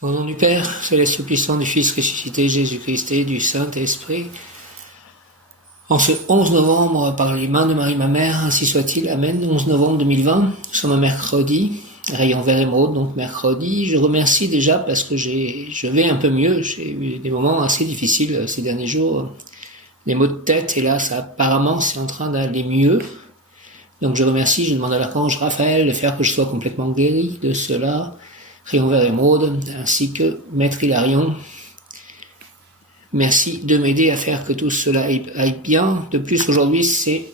Au nom du Père, céleste puissant, du Fils ressuscité, Jésus-Christ et du Saint-Esprit, en ce 11 novembre, par les mains de Marie, ma mère, ainsi soit-il, Amen, 11 novembre 2020, nous sommes un mercredi, rayon vert émeraude, donc mercredi. Je remercie déjà parce que je vais un peu mieux, j'ai eu des moments assez difficiles ces derniers jours, les maux de tête, et là, ça apparemment, c'est en train d'aller mieux. Donc je remercie, je demande à l'archange Raphaël de faire que je sois complètement guéri de cela, rayon vert émeraude, ainsi que Maître Hilarion. Merci de m'aider à faire que tout cela aille bien. De plus, aujourd'hui, c'est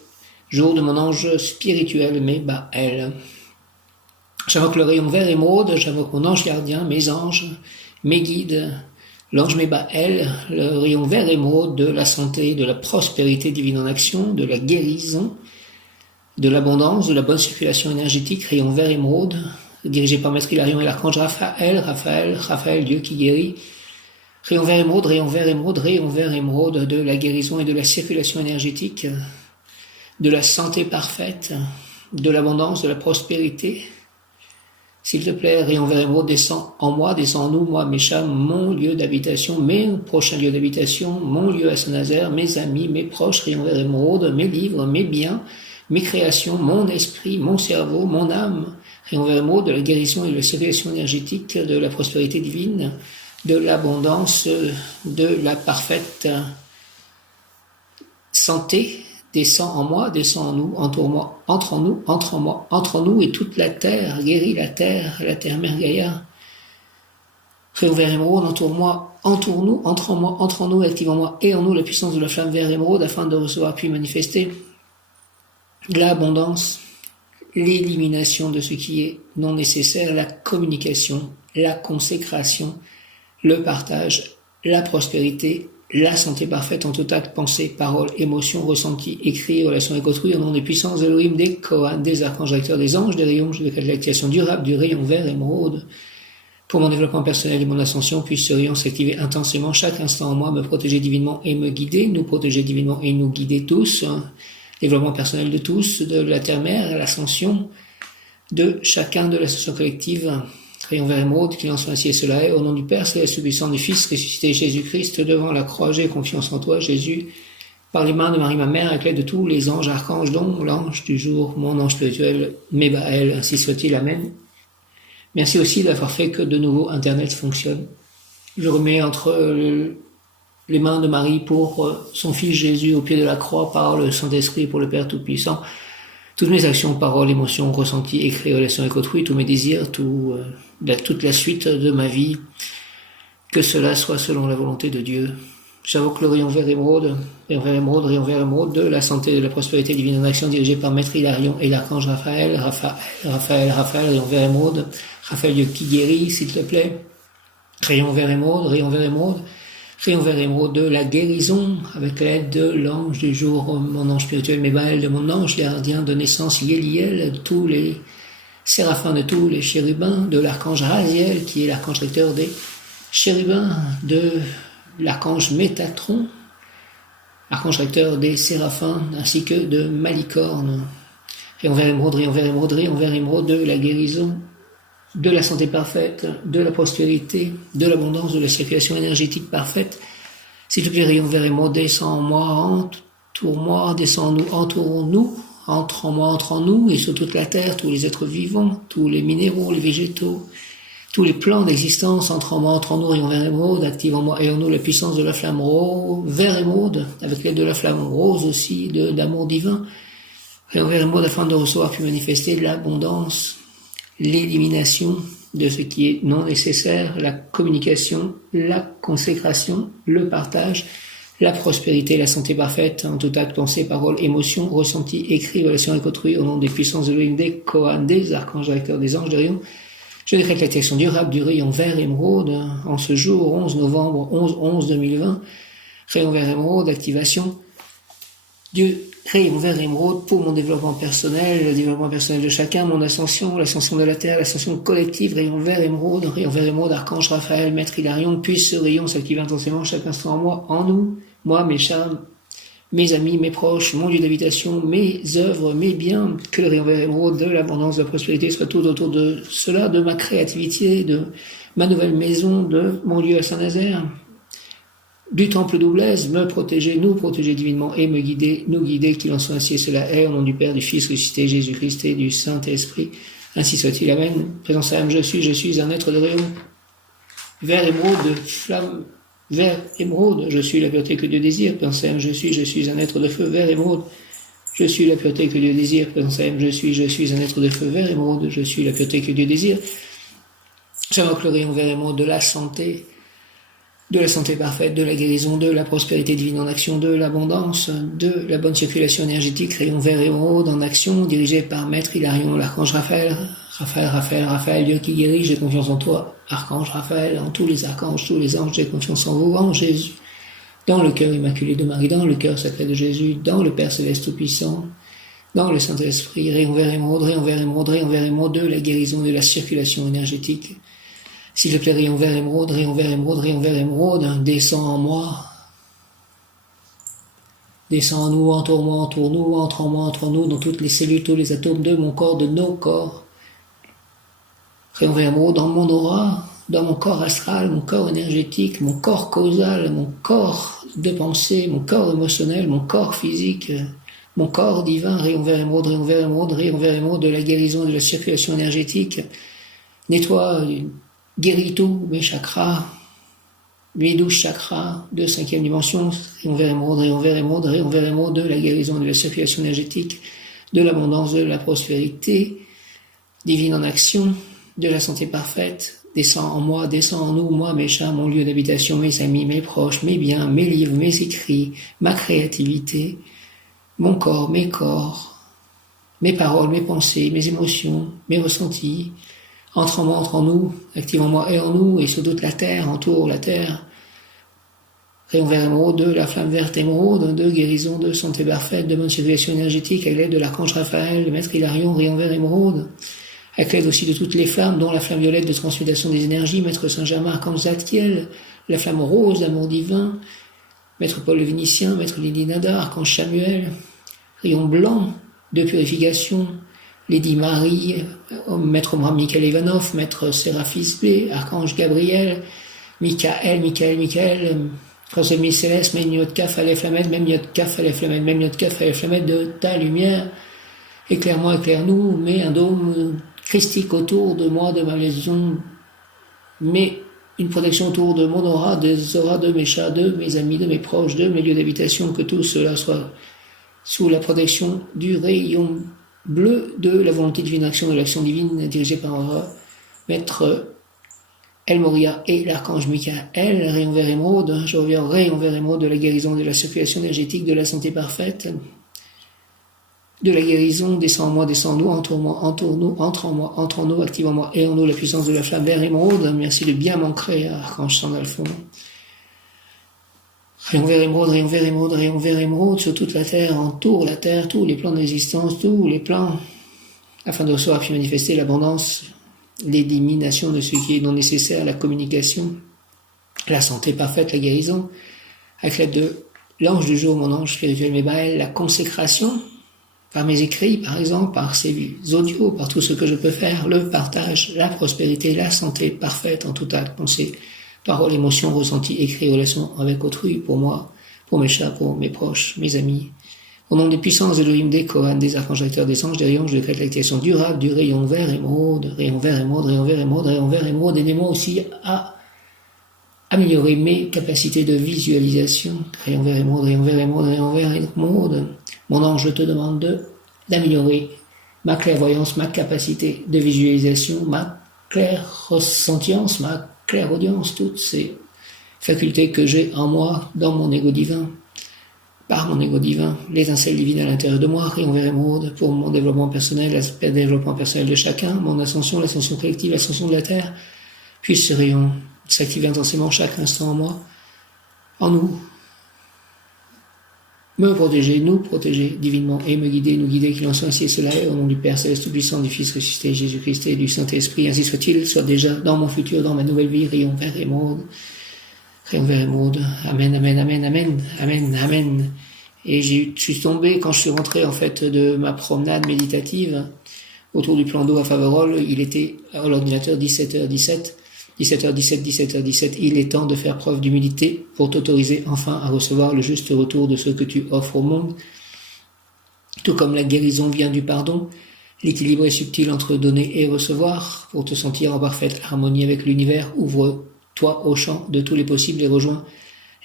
jour de mon ange spirituel, Mébaël. J'invoque le rayon vert émeraude, j'invoque mon ange gardien, mes anges, mes guides, l'ange Mébaël, le rayon vert émeraude de la santé, de la prospérité divine en action, de la guérison, de l'abondance, de la bonne circulation énergétique, rayon vert émeraude, dirigé par Maître Hilarion et l'archange Raphaël, Dieu qui guérit. Rayon vert émeraude, rayon vert émeraude, rayon vert émeraude, de la guérison et de la circulation énergétique, de la santé parfaite, de l'abondance, de la prospérité. S'il te plaît, rayon vert émeraude, descend en moi, descend en nous, moi, mes chats, mon lieu d'habitation, mes prochains lieux d'habitation, mon lieu à Saint-Nazaire, mes amis, mes proches, rayon vert émeraude, mes livres, mes biens, mes créations, mon esprit, mon cerveau, mon âme, rayon vert émeraude, de la guérison et de la circulation énergétique, de la prospérité divine, de l'abondance, de la parfaite santé, descend en moi, descend en nous, entoure-moi, entre en nous, entre en moi, entre en nous et toute la terre, guérit la terre mère Gaïa. Rayon vert émeraude, entoure-moi, entoure-nous, entre en moi, entre en nous, active en moi et en nous la puissance de la flamme vert émeraude afin de recevoir puis manifester l'abondance, l'élimination de ce qui est non nécessaire, la communication, la consécration, le partage, la prospérité, la santé parfaite en tout acte, pensée, parole, émotion, ressenti, écrit, relation avec autrui, au nom des puissances d'Elohim, des Kohan, des archanges acteurs, des anges, des rayons, de l'activation durable du rayon vert émeraude. Pour mon développement personnel et mon ascension, puisse ce rayon s'activer intensément chaque instant en moi, me protéger divinement et me guider, nous protéger divinement et nous guider tous. Développement personnel de tous, de la terre-mère, l'ascension de chacun de l'ascension collective, rayon vert émeraude, qui lance ainsi et cela est, au nom du Père, céleste puissant du Fils, ressuscité Jésus-Christ, devant la croix, j'ai confiance en toi, Jésus, par les mains de Marie, ma mère, avec l'aide de tous les anges, archanges, dont l'ange du jour, mon ange spirituel, Mébaël, ainsi soit-il, Amen. Merci aussi d'avoir fait que de nouveau Internet fonctionne. Je remets entre les mains de Marie pour son Fils Jésus au pied de la croix, par le Saint-Esprit, pour le Père Tout-Puissant, toutes mes actions, paroles, émotions, ressentis, écrits, relations avec autrui, tous mes désirs, toute la suite de ma vie, que cela soit selon la volonté de Dieu. J'invoque le rayon vert émeraude, rayon vert émeraude, rayon vert émeraude, de la santé et de la prospérité divine en action, dirigé par Maître Hilarion et l'archange Raphaël, rayon vert émeraude, Raphaël Dieu qui guérit, s'il te plaît, rayon vert émeraude, rayon vert émeraude, rayon vert émeraude, de la guérison, avec l'aide de l'ange du jour, mon ange spirituel Mébaël, de mon ange gardien de naissance Yéliel, de tous les séraphins, de tous les chérubins, de l'archange Raziel, qui est l'archange recteur des chérubins, de l'archange Métatron, archange recteur des séraphins, ainsi que de Malicorne. Rayon vert émeraude, rayon vert émeraude, rayon vert émeraude, de la guérison, de la santé parfaite, de la prospérité, de l'abondance, de la circulation énergétique parfaite. S'il te plaît, rayon vert émeraude, descend en moi, entoure-moi, descend en nous, entourons-nous, entre en moi, entre en nous, et sur toute la terre, tous les êtres vivants, tous les minéraux, les végétaux, tous les plans d'existence, entre en moi, entre en nous, rayon vert émeraude, active en moi et en nous la puissance de la flamme vert émeraude, avec l'aide de la flamme rose aussi, d'amour divin, rayon vert émeraude, afin de recevoir puis manifester de l'abondance, l'élimination de ce qui est non nécessaire, la communication, la consécration, le partage, la prospérité, la santé parfaite, en tout acte, pensée, parole, émotion, ressenti, écrit, relation avec autrui, au nom des puissances de l'Elohim, des Kohan, des archanges acteurs, des anges, des rayons. Je décrète l'activation durable du rayon vert émeraude en ce jour 11 novembre 11-11-2020, rayon vert émeraude, activation du rayon vert émeraude pour mon développement personnel, le développement personnel de chacun, mon ascension, l'ascension de la terre, l'ascension collective, rayon vert émeraude, archange Raphaël, Maître Hilarion, puisse ce rayon s'activer intensément chaque instant en moi, en nous, moi, mes chats, mes amis, mes proches, mon lieu d'habitation, mes œuvres, mes biens, que le rayon vert émeraude de l'abondance, de la prospérité soit tout autour de cela, de ma créativité, de ma nouvelle maison, de mon lieu à Saint-Nazaire, du temple d'Oublaise, me protéger, nous protéger divinement et me guider, nous guider, qu'il en soit ainsi et cela est, au nom du Père, du Fils ressuscité, Jésus-Christ et du Saint-Esprit. Ainsi soit-il. Amen. Présence à l'âme, je suis un être de rayon. Vert émeraude, de flamme, vert émeraude, je suis la pureté que Dieu désire. Présence à l'âme, je suis un être de feu, vert émeraude. Je suis la pureté que Dieu désire. Présence à l'âme, je suis un être de feu, vert émeraude. Je suis la pureté que Dieu désire. J'invoque le rayon vert émeraude de la santé parfaite, de la guérison, de la prospérité divine en action, de l'abondance, de la bonne circulation énergétique, rayon vert et émeraude en action, dirigé par Maître Hilarion, l'archange Raphaël. Raphaël, Dieu qui guérit, j'ai confiance en toi. Archange Raphaël, en tous les archanges, tous les anges, j'ai confiance en vous, en Jésus. Dans le cœur immaculé de Marie, dans le cœur sacré de Jésus, dans le Père Céleste Tout-Puissant, dans le Saint-Esprit, rayon vert et émeraude, rayon vert et émeraude, rayon vert et émeraude, de la guérison, de la circulation énergétique. S'il te plaît, rayon vert émeraude, rayon vert émeraude, rayon vert émeraude, descends en moi. Descends en nous, entoure-nous, entre en moi, entre nous, dans toutes les cellules, tous les atomes de mon corps, de nos corps. Rayon vert émeraude, dans mon aura, dans mon corps astral, mon corps énergétique, mon corps causal, mon corps de pensée, mon corps émotionnel, mon corps physique, mon corps divin, rayon vert émeraude, rayon vert émeraude, rayon vert émeraude, de la guérison, de la circulation énergétique. Nettoie, guéris tous mes chakras, mes 12 chakras de 5e dimension, rayon vert émeraude, rayon vert émeraude, rayon vert émeraude, de la guérison, de la circulation énergétique, de l'abondance, de la prospérité divine en action, de la santé parfaite. Descends en moi, descends en nous, moi, mes chats, mon lieu d'habitation, mes amis, mes proches, mes biens, mes livres, mes écrits, ma créativité, mon corps, mes paroles, mes pensées, mes émotions, mes ressentis. Entre en moi, entre en nous, active en moi et en nous, et sur toute la terre, entoure la terre. Rayon vert émeraude, de la flamme verte émeraude, de guérison, de santé parfaite, de bonne circulation énergétique, avec l'aide de l'archange Raphaël, de Maître Hilarion, rayon vert émeraude, avec l'aide aussi de toutes les flammes, dont la flamme violette de transmutation des énergies, Maître Saint-Germain, archange Zadkiel, la flamme rose d'amour divin, Maître Paul le Vénitien, Maître Lady Nada, archange Samuel, rayon blanc de purification, Lady Marie, Maître Michael Ivanov, Maître Séraphis B, Archange Gabriel, Michael, François Mille Céleste, Même Yod Kaf Aleph Lamed, Même Yod Kaf Aleph Lamed, Même Yod Kaf Aleph Lamed, de ta lumière, éclaire-moi, éclaire-nous, mets un dôme christique autour de moi, de ma maison, mets une protection autour de mon aura, des auras de mes chats, de mes amis, de mes proches, de mes lieux d'habitation, que tout cela soit sous la protection du rayon bleu de la volonté divine, action de l'action divine dirigée par Maître El Moria et l'archange Michael, rayon vert émeraude. Je reviens au rayon vert émeraude de la guérison, de la circulation énergétique, de la santé parfaite, de la guérison. Descends en moi, descends en nous, entoure nous, entre en moi, entre en nous, active en moi et en nous la puissance de la flamme vert émeraude. Merci de bien m'ancrer, archange Sandalphon. Rayon vert émeraude, rayon vert émeraude, rayon vert émeraude, sur toute la terre, entoure la terre, tous les plans d'existence, tous les plans, afin de recevoir puis manifester l'abondance, l'élimination de ce qui est non nécessaire, la communication, la santé parfaite, la guérison, avec l'aide de l'ange du jour, mon ange spirituel Mébaël, la consécration, par mes écrits, par exemple, par ces audios, par tout ce que je peux faire, le partage, la prospérité, la santé parfaite en tout acte, pensée, paroles, émotions, ressentis, écrits, relations avec autrui, pour moi, pour mes chats, pour mes proches, mes amis. Au nom des puissances d'Elohim, des Kohan, des archanges acteurs, des anges, des rayons, je décrète l'activation durable du rayon vert émeraude, rayon vert émeraude, rayon vert émeraude, rayon vert émeraude, aidez-moi aussi à améliorer mes capacités de visualisation. Rayon vert émeraude, rayon vert émeraude, rayon vert émeraude. Mon ange, je te demande d'améliorer ma clairvoyance, ma capacité de visualisation, ma clair-ressentience, ma clairaudience, toutes ces facultés que j'ai en moi, dans mon ego divin, par mon ego divin, l'étincelle divine à l'intérieur de moi, rayon vert émeraude, pour mon développement personnel, l'aspect de développement personnel de chacun, mon ascension, l'ascension collective, l'ascension de la Terre, puisse ce rayon s'activer intensément chaque instant en moi, en nous, me protéger, nous protéger divinement et me guider, nous guider, qu'il en soit ainsi et cela est, au nom du Père Céleste Tout-Puissant, du Fils ressuscité, Jésus-Christ et du Saint-Esprit, ainsi soit-il, soit déjà dans mon futur, dans ma nouvelle vie, rayon vert émeraude, amen, amen, amen, amen, amen, amen. Et je suis tombé, quand je suis rentré en fait de ma promenade méditative autour du plan d'eau à Faverolles, il était à l'ordinateur 17h17. 17h17, 17h17, il est temps de faire preuve d'humilité pour t'autoriser enfin à recevoir le juste retour de ce que tu offres au monde. Tout comme la guérison vient du pardon, l'équilibre est subtil entre donner et recevoir. Pour te sentir en parfaite harmonie avec l'univers, ouvre-toi au champ de tous les possibles et rejoins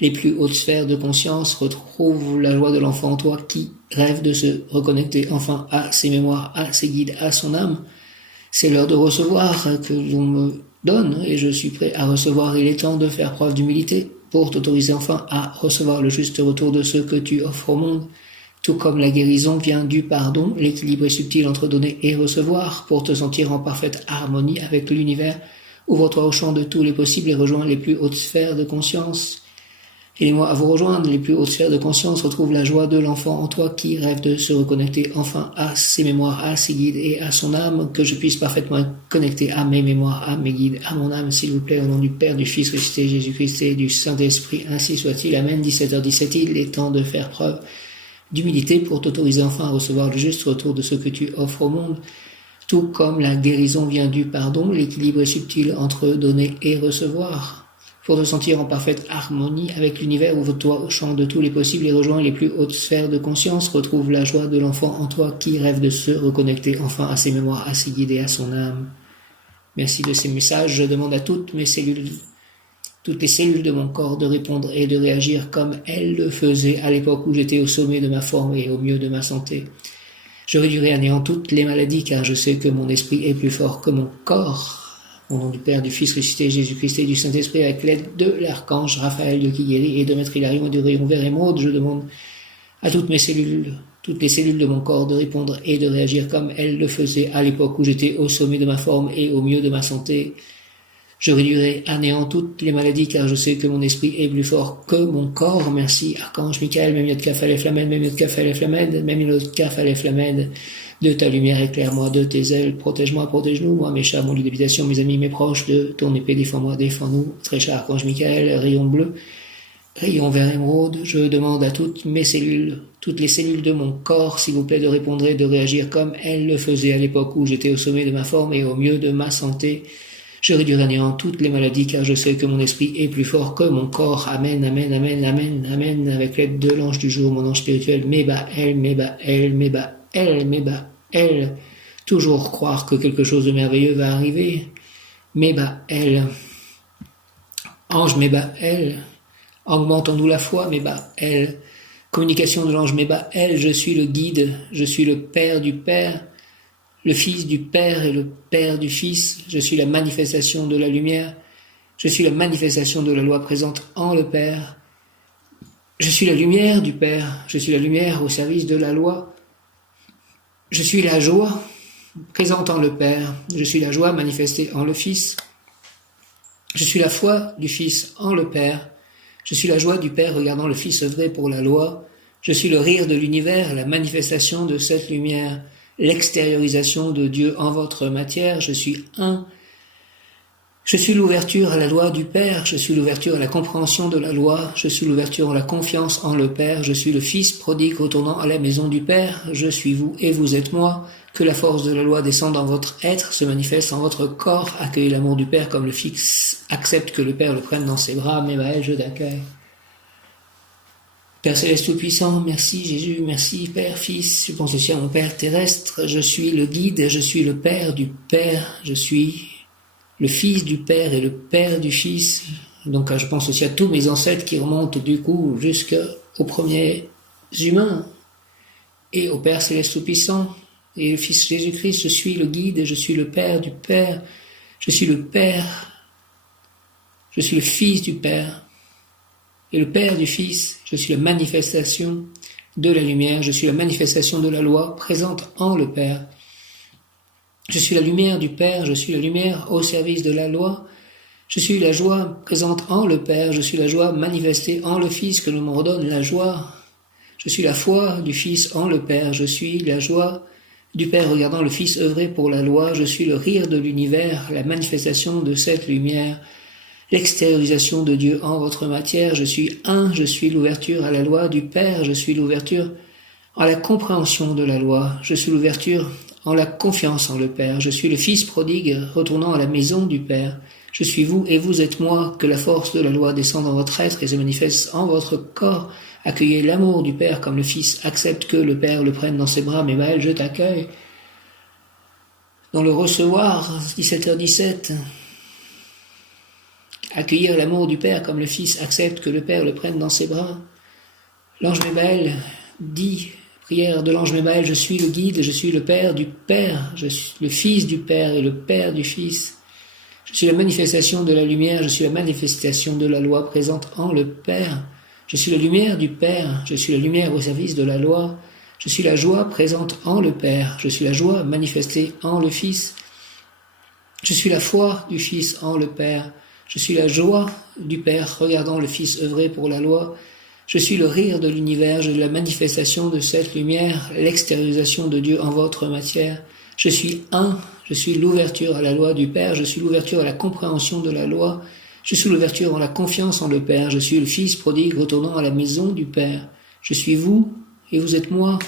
les plus hautes sphères de conscience. Retrouve la joie de l'enfant en toi qui rêve de se reconnecter enfin à ses mémoires, à ses guides, à son âme. C'est l'heure de recevoir que l'on me donne et je suis prêt à recevoir. Il est temps de faire preuve d'humilité pour t'autoriser enfin à recevoir le juste retour de ce que tu offres au monde. Tout comme la guérison vient du pardon, l'équilibre est subtil entre donner et recevoir. Pour te sentir en parfaite harmonie avec l'univers, ouvre-toi au champ de tous les possibles et rejoins les plus hautes sphères de conscience. Aidez-moi à vous rejoindre, les plus hautes sphères de conscience. Retrouve la joie de l'enfant en toi qui rêve de se reconnecter enfin à ses mémoires, à ses guides et à son âme. Que je puisse parfaitement être connecté à mes mémoires, à mes guides, à mon âme, s'il vous plaît, au nom du Père, du Fils ressuscité, Jésus-Christ et du Saint-Esprit. Ainsi soit-il. Amen. 17h17, il est temps de faire preuve d'humilité pour t'autoriser enfin à recevoir le juste retour de ce que tu offres au monde. Tout comme la guérison vient du pardon, l'équilibre est subtil entre donner et recevoir. Pour te sentir en parfaite harmonie avec l'univers, ouvre-toi au champ de tous les possibles et rejoins les plus hautes sphères de conscience. Retrouve la joie de l'enfant en toi qui rêve de se reconnecter enfin à ses mémoires, à ses guides et à son âme. Merci de ces messages. Je demande à toutes les cellules de mon corps de répondre et de réagir comme elles le faisaient à l'époque où j'étais au sommet de ma forme et au mieux de ma santé. Je réduirai à néant toutes les maladies car je sais que mon esprit est plus fort que mon corps. Au nom du Père, du Fils ressuscité, Jésus-Christ et du Saint-Esprit, avec l'aide de l'archange Raphaël de qui guérit et de Maître Hilarion et du rayon vert émeraude, je demande à toutes les cellules de mon corps de répondre et de réagir comme elles le faisaient à l'époque où j'étais au sommet de ma forme et au mieux de ma santé. Je réduirai à néant toutes les maladies car je sais que mon esprit est plus fort que mon corps. Merci, Archange Michael, même Yod-Kaf Aleph Lamed, même Yod-Kaf Aleph Lamed, même Yod-Kaf Aleph Lamed. De ta lumière éclaire-moi, de tes ailes, protège-moi, protège-nous, moi, mes chats, mon lit d'habitation, mes amis, mes proches, de ton épée, défends-moi, défends-nous, très cher Archange Michael, rayon bleu, rayon vert émeraude, je demande à toutes les cellules de mon corps, s'il vous plaît, de répondre et de réagir comme elles le faisaient à l'époque où j'étais au sommet de ma forme et au mieux de ma santé. Je réduirai à néant toutes les maladies, car je sais que mon esprit est plus fort que mon corps. Amen, amen, amen, amen, amen, avec l'aide de l'ange du jour, mon ange spirituel, Mébaël, toujours croire que quelque chose de merveilleux va arriver. Mébaël, ange Mébaël, augmentons-nous la foi, Mébaël, communication de l'ange Mébaël, je suis le guide, je suis le Père du Père, le Fils du Père et le Père du Fils, je suis la manifestation de la lumière, je suis la manifestation de la loi présente en le Père, je suis la lumière du Père, je suis la lumière au service de la loi, je suis la joie présente en le Père, je suis la joie manifestée en le Fils, je suis la foi du Fils en le Père, je suis la joie du Père regardant le Fils œuvrer pour la loi, je suis le rire de l'univers, la manifestation de cette lumière, l'extériorisation de Dieu en votre matière, je suis un. Je suis l'ouverture à la loi du Père, je suis l'ouverture à la compréhension de la loi, je suis l'ouverture à la confiance en le Père, je suis le Fils prodigue retournant à la maison du Père, je suis vous et vous êtes moi, que la force de la loi descende dans votre être, se manifeste en votre corps, accueillez l'amour du Père comme le Fils accepte que le Père le prenne dans ses bras, Mébaël, je t'accueille. Père Céleste Tout-Puissant, merci Jésus, merci Père, Fils, je pense aussi à mon Père terrestre, je suis le guide, je suis le Père du Père, je suis le Fils du Père et le Père du Fils. Donc je pense aussi à tous mes ancêtres qui remontent du coup jusqu'aux premiers humains et au Père Céleste Tout-Puissant et le Fils Jésus-Christ, je suis le guide, je suis le Père du Père, je suis le Père, je suis le Fils du Père et le Père du Fils, je suis la manifestation de la lumière, je suis la manifestation de la loi présente en le Père. Je suis la lumière du Père, je suis la lumière au service de la loi, je suis la joie présente en le Père, je suis la joie manifestée en le Fils que nous redonne la joie. Je suis la foi du Fils en le Père, je suis la joie du Père regardant le Fils œuvrer pour la loi, je suis le rire de l'univers, la manifestation de cette lumière. l'extériorisation de Dieu en votre matière. Je suis un, je suis l'ouverture à la loi du Père, je suis l'ouverture en la compréhension de la loi, je suis l'ouverture en la confiance en le Père, je suis le Fils prodigue retournant à la maison du Père. Je suis vous et vous êtes moi, que la force de la loi descend dans votre être et se manifeste en votre corps. Accueillez l'amour du Père comme le Fils accepte que le Père le prenne dans ses bras. Mébaël, je t'accueille. Dans le recevoir, 17h17, accueillir l'amour du Père comme le Fils accepte que le Père le prenne dans ses bras. L'ange Mébaël dit, prière de l'ange Mébaël, je suis le guide, je suis le Père du Père, je suis le Fils du Père et le Père du Fils. Je suis la manifestation de la lumière, je suis la manifestation de la loi présente en le Père. Je suis la lumière du Père, je suis la lumière au service de la loi. Je suis la joie présente en le Père, je suis la joie manifestée en le Fils. Je suis la foi du Fils en le Père, je suis la joie du Père regardant le Fils œuvrer pour la loi. Je suis le rire de l'univers, je suis la manifestation de cette lumière, l'extériorisation de Dieu en votre matière. Je suis un, je suis l'ouverture à la loi du Père, je suis l'ouverture à la compréhension de la loi, je suis l'ouverture en la confiance en le Père, je suis le Fils prodigue retournant à la maison du Père. Je suis vous et vous êtes moi.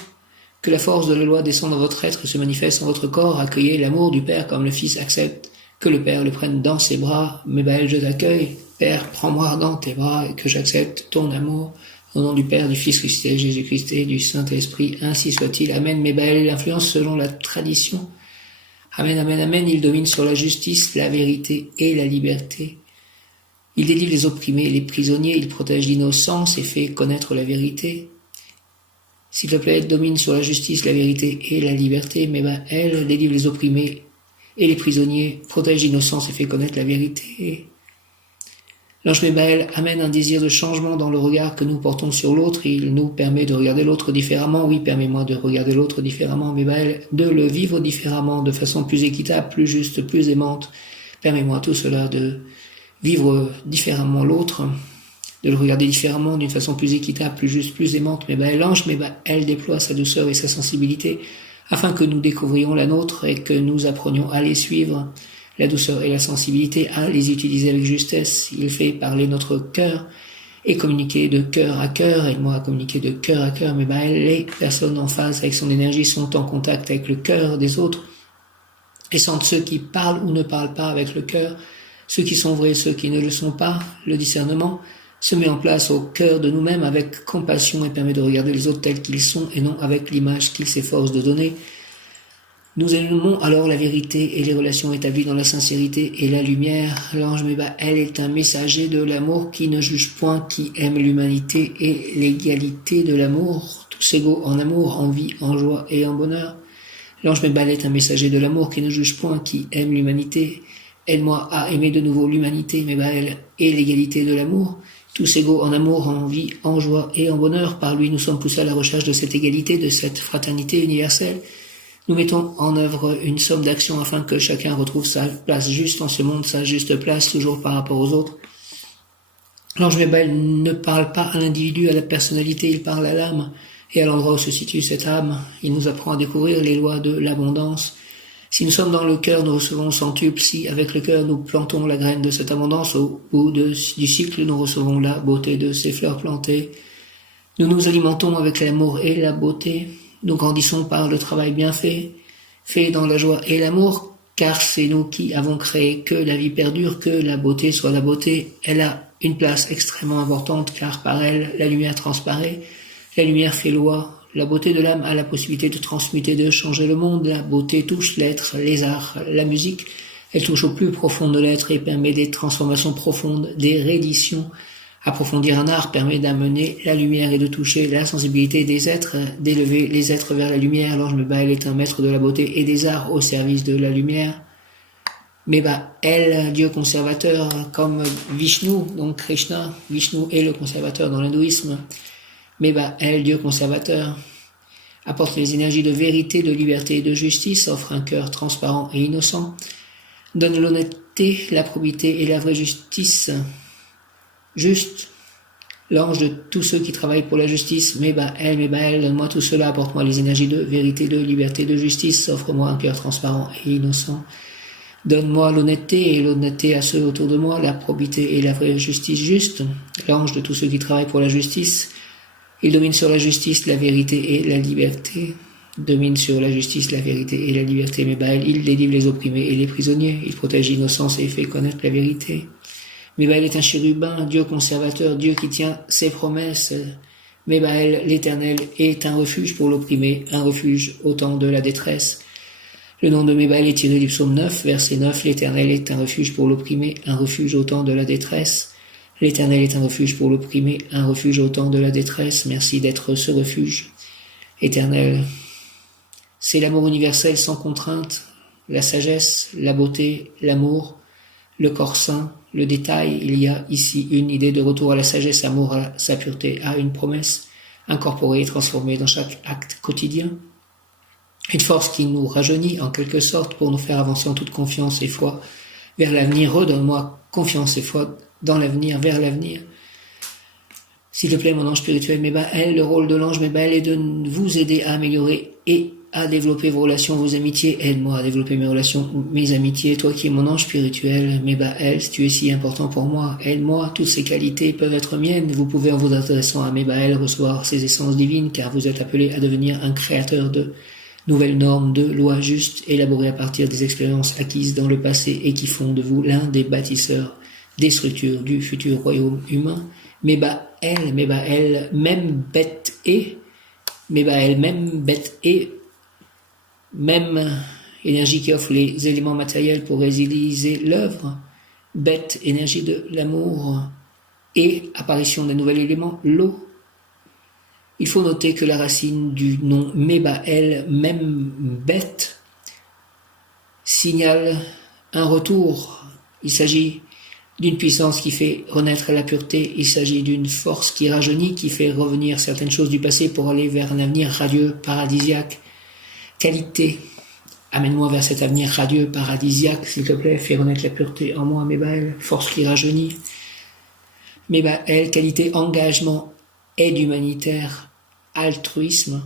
Que la force de la loi descende dans votre être et se manifeste en votre corps, accueillez l'amour du Père comme le Fils accepte que le Père le prenne dans ses bras. Mébaël, je t'accueille. Père, prends-moi dans tes bras et que j'accepte ton amour. Au nom du Père, du Fils Christ, Jésus-Christ et du Saint-Esprit, ainsi soit-il. Amen. Mébaël est l'influence selon la tradition. Amen, amen, amen. Il domine sur la justice, la vérité et la liberté. Il délivre les opprimés et les prisonniers, il protège l'innocence et fait connaître la vérité. S'il te plaît, domine sur la justice, la vérité et la liberté. Mébaël délivre les opprimés et les prisonniers, protège l'innocence et fait connaître la vérité. L'ange Mébaël amène un désir de changement dans le regard que nous portons sur l'autre. Il nous permet de regarder l'autre différemment. Oui, permets-moi de regarder l'autre différemment, Mébaël, de le vivre différemment, de façon plus équitable, plus juste, plus aimante. Permets-moi tout cela de vivre différemment l'autre, de le regarder différemment, d'une façon plus équitable, plus juste, plus aimante. L'ange Mébaël déploie sa douceur et sa sensibilité afin que nous découvrions la nôtre et que nous apprenions à les suivre. La douceur et la sensibilité, à les utiliser avec justesse. Il fait parler notre cœur et communiquer de cœur à cœur. Aide-moi à communiquer de cœur à cœur. Les personnes en phase avec son énergie sont en contact avec le cœur des autres et sentent ceux qui parlent ou ne parlent pas avec le cœur, ceux qui sont vrais, ceux qui ne le sont pas. Le discernement se met en place au cœur de nous-mêmes avec compassion et permet de regarder les autres tels qu'ils sont et non avec l'image qu'ils s'efforcent de donner. Nous aimons alors la vérité et les relations établies dans la sincérité et la lumière. L'ange Mébaël est un messager de l'amour qui ne juge point, qui aime l'humanité et l'égalité de l'amour, tous égaux en amour, en vie, en joie et en bonheur. L'ange Mébaël est un messager de l'amour qui ne juge point, qui aime l'humanité. Aide-moi à aimer de nouveau l'humanité, Mébaël, et l'égalité de l'amour, tous égaux en amour, en vie, en joie et en bonheur. Par lui, nous sommes poussés à la recherche de cette égalité, de cette fraternité universelle. Nous mettons en œuvre une somme d'actions afin que chacun retrouve sa place juste en ce monde, sa juste place, toujours par rapport aux autres. L'ange Mébaël ne parle pas à l'individu, à la personnalité, il parle à l'âme et à l'endroit où se situe cette âme. Il nous apprend à découvrir les lois de l'abondance. Si nous sommes dans le cœur, nous recevons le centuple. Si avec le cœur, nous plantons la graine de cette abondance, au bout du cycle, nous recevons la beauté de ces fleurs plantées. Nous nous alimentons avec l'amour et la beauté. Nous grandissons par le travail bien fait, fait dans la joie et l'amour, car c'est nous qui avons créé que la vie perdure, que la beauté soit la beauté. Elle a une place extrêmement importante, car par elle, la lumière transparaît, la lumière fait loi. La beauté de l'âme a la possibilité de transmuter, de changer le monde. La beauté touche l'être, les arts, la musique. Elle touche au plus profond de l'être et permet des transformations profondes, des redditions. Approfondir un art permet d'amener la lumière et de toucher la sensibilité des êtres, d'élever les êtres vers la lumière. L'ange Mébaël est un maître de la beauté et des arts au service de la lumière. Mébaël, Dieu conservateur, comme Vishnu, donc Krishna. Vishnu est le conservateur dans l'hindouisme. Mébaël, Dieu conservateur, apporte les énergies de vérité, de liberté et de justice, offre un cœur transparent et innocent, donne l'honnêteté, la probité et la vraie justice. Juste, l'ange de tous ceux qui travaillent pour la justice, Mébaël, donne-moi tout cela, apporte-moi les énergies de vérité, de liberté, de justice, offre-moi un cœur transparent et innocent. Donne-moi l'honnêteté et l'honnêteté à ceux autour de moi, la probité et la vraie justice juste. L'ange de tous ceux qui travaillent pour la justice. Il domine sur la justice, la vérité et la liberté. Domine sur la justice, la vérité et la liberté. Mebaël, il délivre les opprimés et les prisonniers. Il protège l'innocence et fait connaître la vérité. Mebaël est un chérubin, Dieu conservateur, Dieu qui tient ses promesses. Mebaël, l'Éternel, est un refuge pour l'opprimé, un refuge au temps de la détresse. Le nom de Mebaël est tiré du psaume 9, verset 9. L'Éternel est un refuge pour l'opprimé, un refuge au temps de la détresse. L'Éternel est un refuge pour l'opprimé, un refuge au temps de la détresse. Merci d'être ce refuge. Éternel, c'est l'amour universel sans contrainte, la sagesse, la beauté, l'amour, le corps saint, le détail. Il y a ici une idée de retour à la sagesse, amour, à sa pureté, à une promesse incorporée et transformée dans chaque acte quotidien. Une force qui nous rajeunit en quelque sorte pour nous faire avancer en toute confiance et foi vers l'avenir. Redonne-moi confiance et foi dans l'avenir, vers l'avenir. S'il te plaît, mon ange spirituel, Mebaël, le rôle de l'ange Mebaël est de vous aider à améliorer et à développer vos relations, vos amitiés. Aide-moi à développer mes relations, mes amitiés. Toi qui es mon ange spirituel, Mebaël, tu es si important pour moi. Aide-moi, toutes ces qualités peuvent être miennes. Vous pouvez, en vous adressant à Mebaël, recevoir ces essences divines, car vous êtes appelé à devenir un créateur de nouvelles normes, de lois justes, élaborées à partir des expériences acquises dans le passé et qui font de vous l'un des bâtisseurs des structures du futur royaume humain. Mebaël, même bête et, même énergie qui offre les éléments matériels pour réaliser l'œuvre, bête, énergie de l'amour et apparition d'un nouvel élément, l'eau. Il faut noter que la racine du nom Mebaël, même bête, signale un retour. Il s'agit d'une puissance qui fait renaître la pureté. Il s'agit d'une force qui rajeunit, qui fait revenir certaines choses du passé pour aller vers un avenir radieux, paradisiaque. Qualité, amène-moi vers cet avenir radieux, paradisiaque, s'il te plaît, fais renaître la pureté en moi, Mebaël, force qui rajeunit. Mebaël, qualité, engagement, aide humanitaire, altruisme,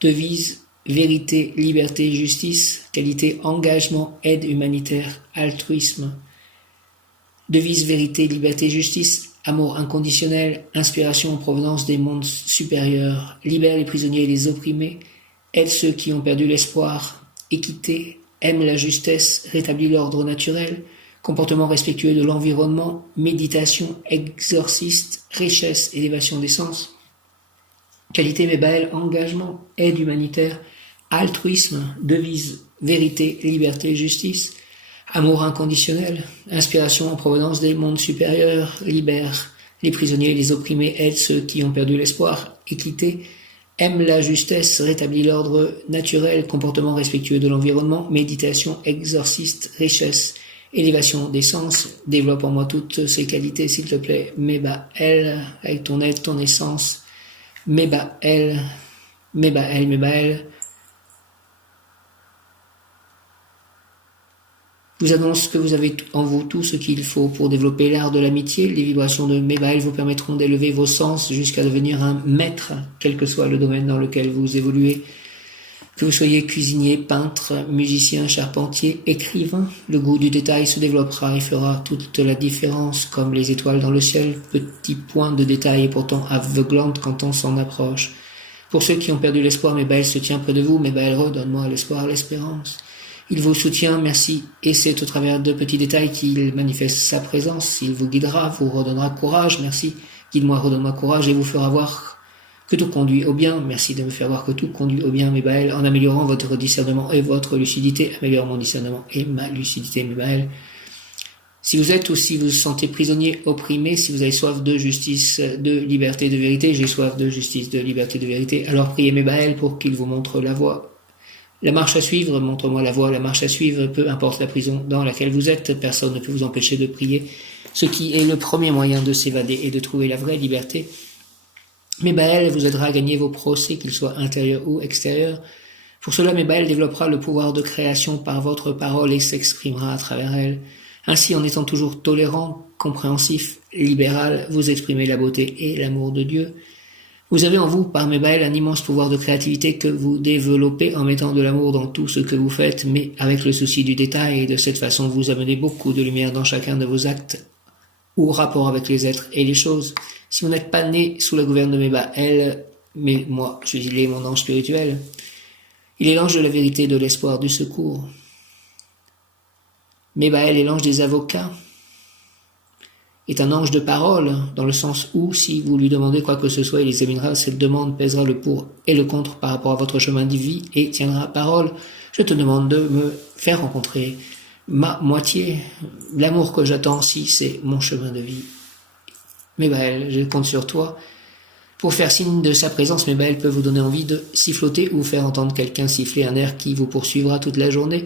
devise, vérité, liberté, justice, qualité, engagement, aide humanitaire, altruisme, devise, vérité, liberté, justice, amour inconditionnel, inspiration en provenance des mondes supérieurs, libère les prisonniers et les opprimés, aide ceux qui ont perdu l'espoir, équité, aime la justesse, rétablit l'ordre naturel, comportement respectueux de l'environnement, méditation, exorciste, richesse, élévation des sens. Qualité Mebaël, engagement, aide humanitaire, altruisme, devise, vérité, liberté, justice, amour inconditionnel, inspiration en provenance des mondes supérieurs, libère les prisonniers et les opprimés, aide ceux qui ont perdu l'espoir, équité, aime la justesse, rétablit l'ordre naturel, comportement respectueux de l'environnement, méditation, exorciste, richesse, élévation des sens, développe en moi toutes ces qualités, s'il te plaît, Mebaël, avec ton aide, ton essence, Mebaël. Je vous annonce que vous avez en vous tout ce qu'il faut pour développer l'art de l'amitié. Les vibrations de Mebaël vous permettront d'élever vos sens jusqu'à devenir un maître, quel que soit le domaine dans lequel vous évoluez. Que vous soyez cuisinier, peintre, musicien, charpentier, écrivain, le goût du détail se développera et fera toute la différence, comme les étoiles dans le ciel, petit point de détail et pourtant aveuglante quand on s'en approche. Pour ceux qui ont perdu l'espoir, Mebaël se tient près de vous. Mebaël, redonne-moi l'espoir, l'espérance. Il vous soutient, merci, et c'est au travers de petits détails qu'il manifeste sa présence. Il vous guidera, vous redonnera courage, merci. Guide-moi, redonne-moi courage et vous fera voir que tout conduit au bien. Merci de me faire voir que tout conduit au bien, Mebaël, en améliorant votre discernement et votre lucidité. Améliore mon discernement et ma lucidité, Mebaël. Si vous êtes ou si vous vous sentez prisonnier, opprimé, si vous avez soif de justice, de liberté, de vérité, j'ai soif de justice, de liberté, de vérité, alors priez Mebaël pour qu'il vous montre la voie. La marche à suivre, montre-moi la voie, la marche à suivre, peu importe la prison dans laquelle vous êtes, personne ne peut vous empêcher de prier, ce qui est le premier moyen de s'évader et de trouver la vraie liberté. Mebaël vous aidera à gagner vos procès, qu'ils soient intérieurs ou extérieurs. Pour cela, Mebaël développera le pouvoir de création par votre parole et s'exprimera à travers elle. Ainsi, en étant toujours tolérant, compréhensif, libéral, vous exprimez la beauté et l'amour de Dieu. Vous avez en vous, par Mébaël, un immense pouvoir de créativité que vous développez en mettant de l'amour dans tout ce que vous faites, mais avec le souci du détail, et de cette façon vous amenez beaucoup de lumière dans chacun de vos actes ou rapport avec les êtres et les choses. Si vous n'êtes pas né sous la gouverne de Mébaël, mais moi, il est mon ange spirituel. Il est l'ange de la vérité, de l'espoir, du secours. Mébaël est l'ange des avocats, est un ange de parole, dans le sens où, si vous lui demandez quoi que ce soit, il examinera, cette demande pèsera le pour et le contre par rapport à votre chemin de vie et tiendra parole. Je te demande de me faire rencontrer ma moitié, l'amour que j'attends, si c'est mon chemin de vie. Mébaël, je compte sur toi. Pour faire signe de sa présence, Mébaël peut vous donner envie de siffloter ou faire entendre quelqu'un siffler un air qui vous poursuivra toute la journée.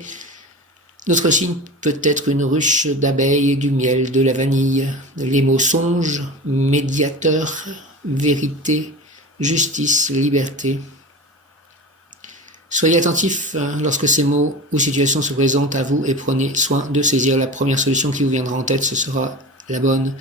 Notre signe peut être une ruche d'abeilles, du miel, de la vanille. Les mots songe, médiateur, vérité, justice, liberté. Soyez attentifs lorsque ces mots ou situations se présentent à vous et prenez soin de saisir la première solution qui vous viendra en tête, ce sera la bonne.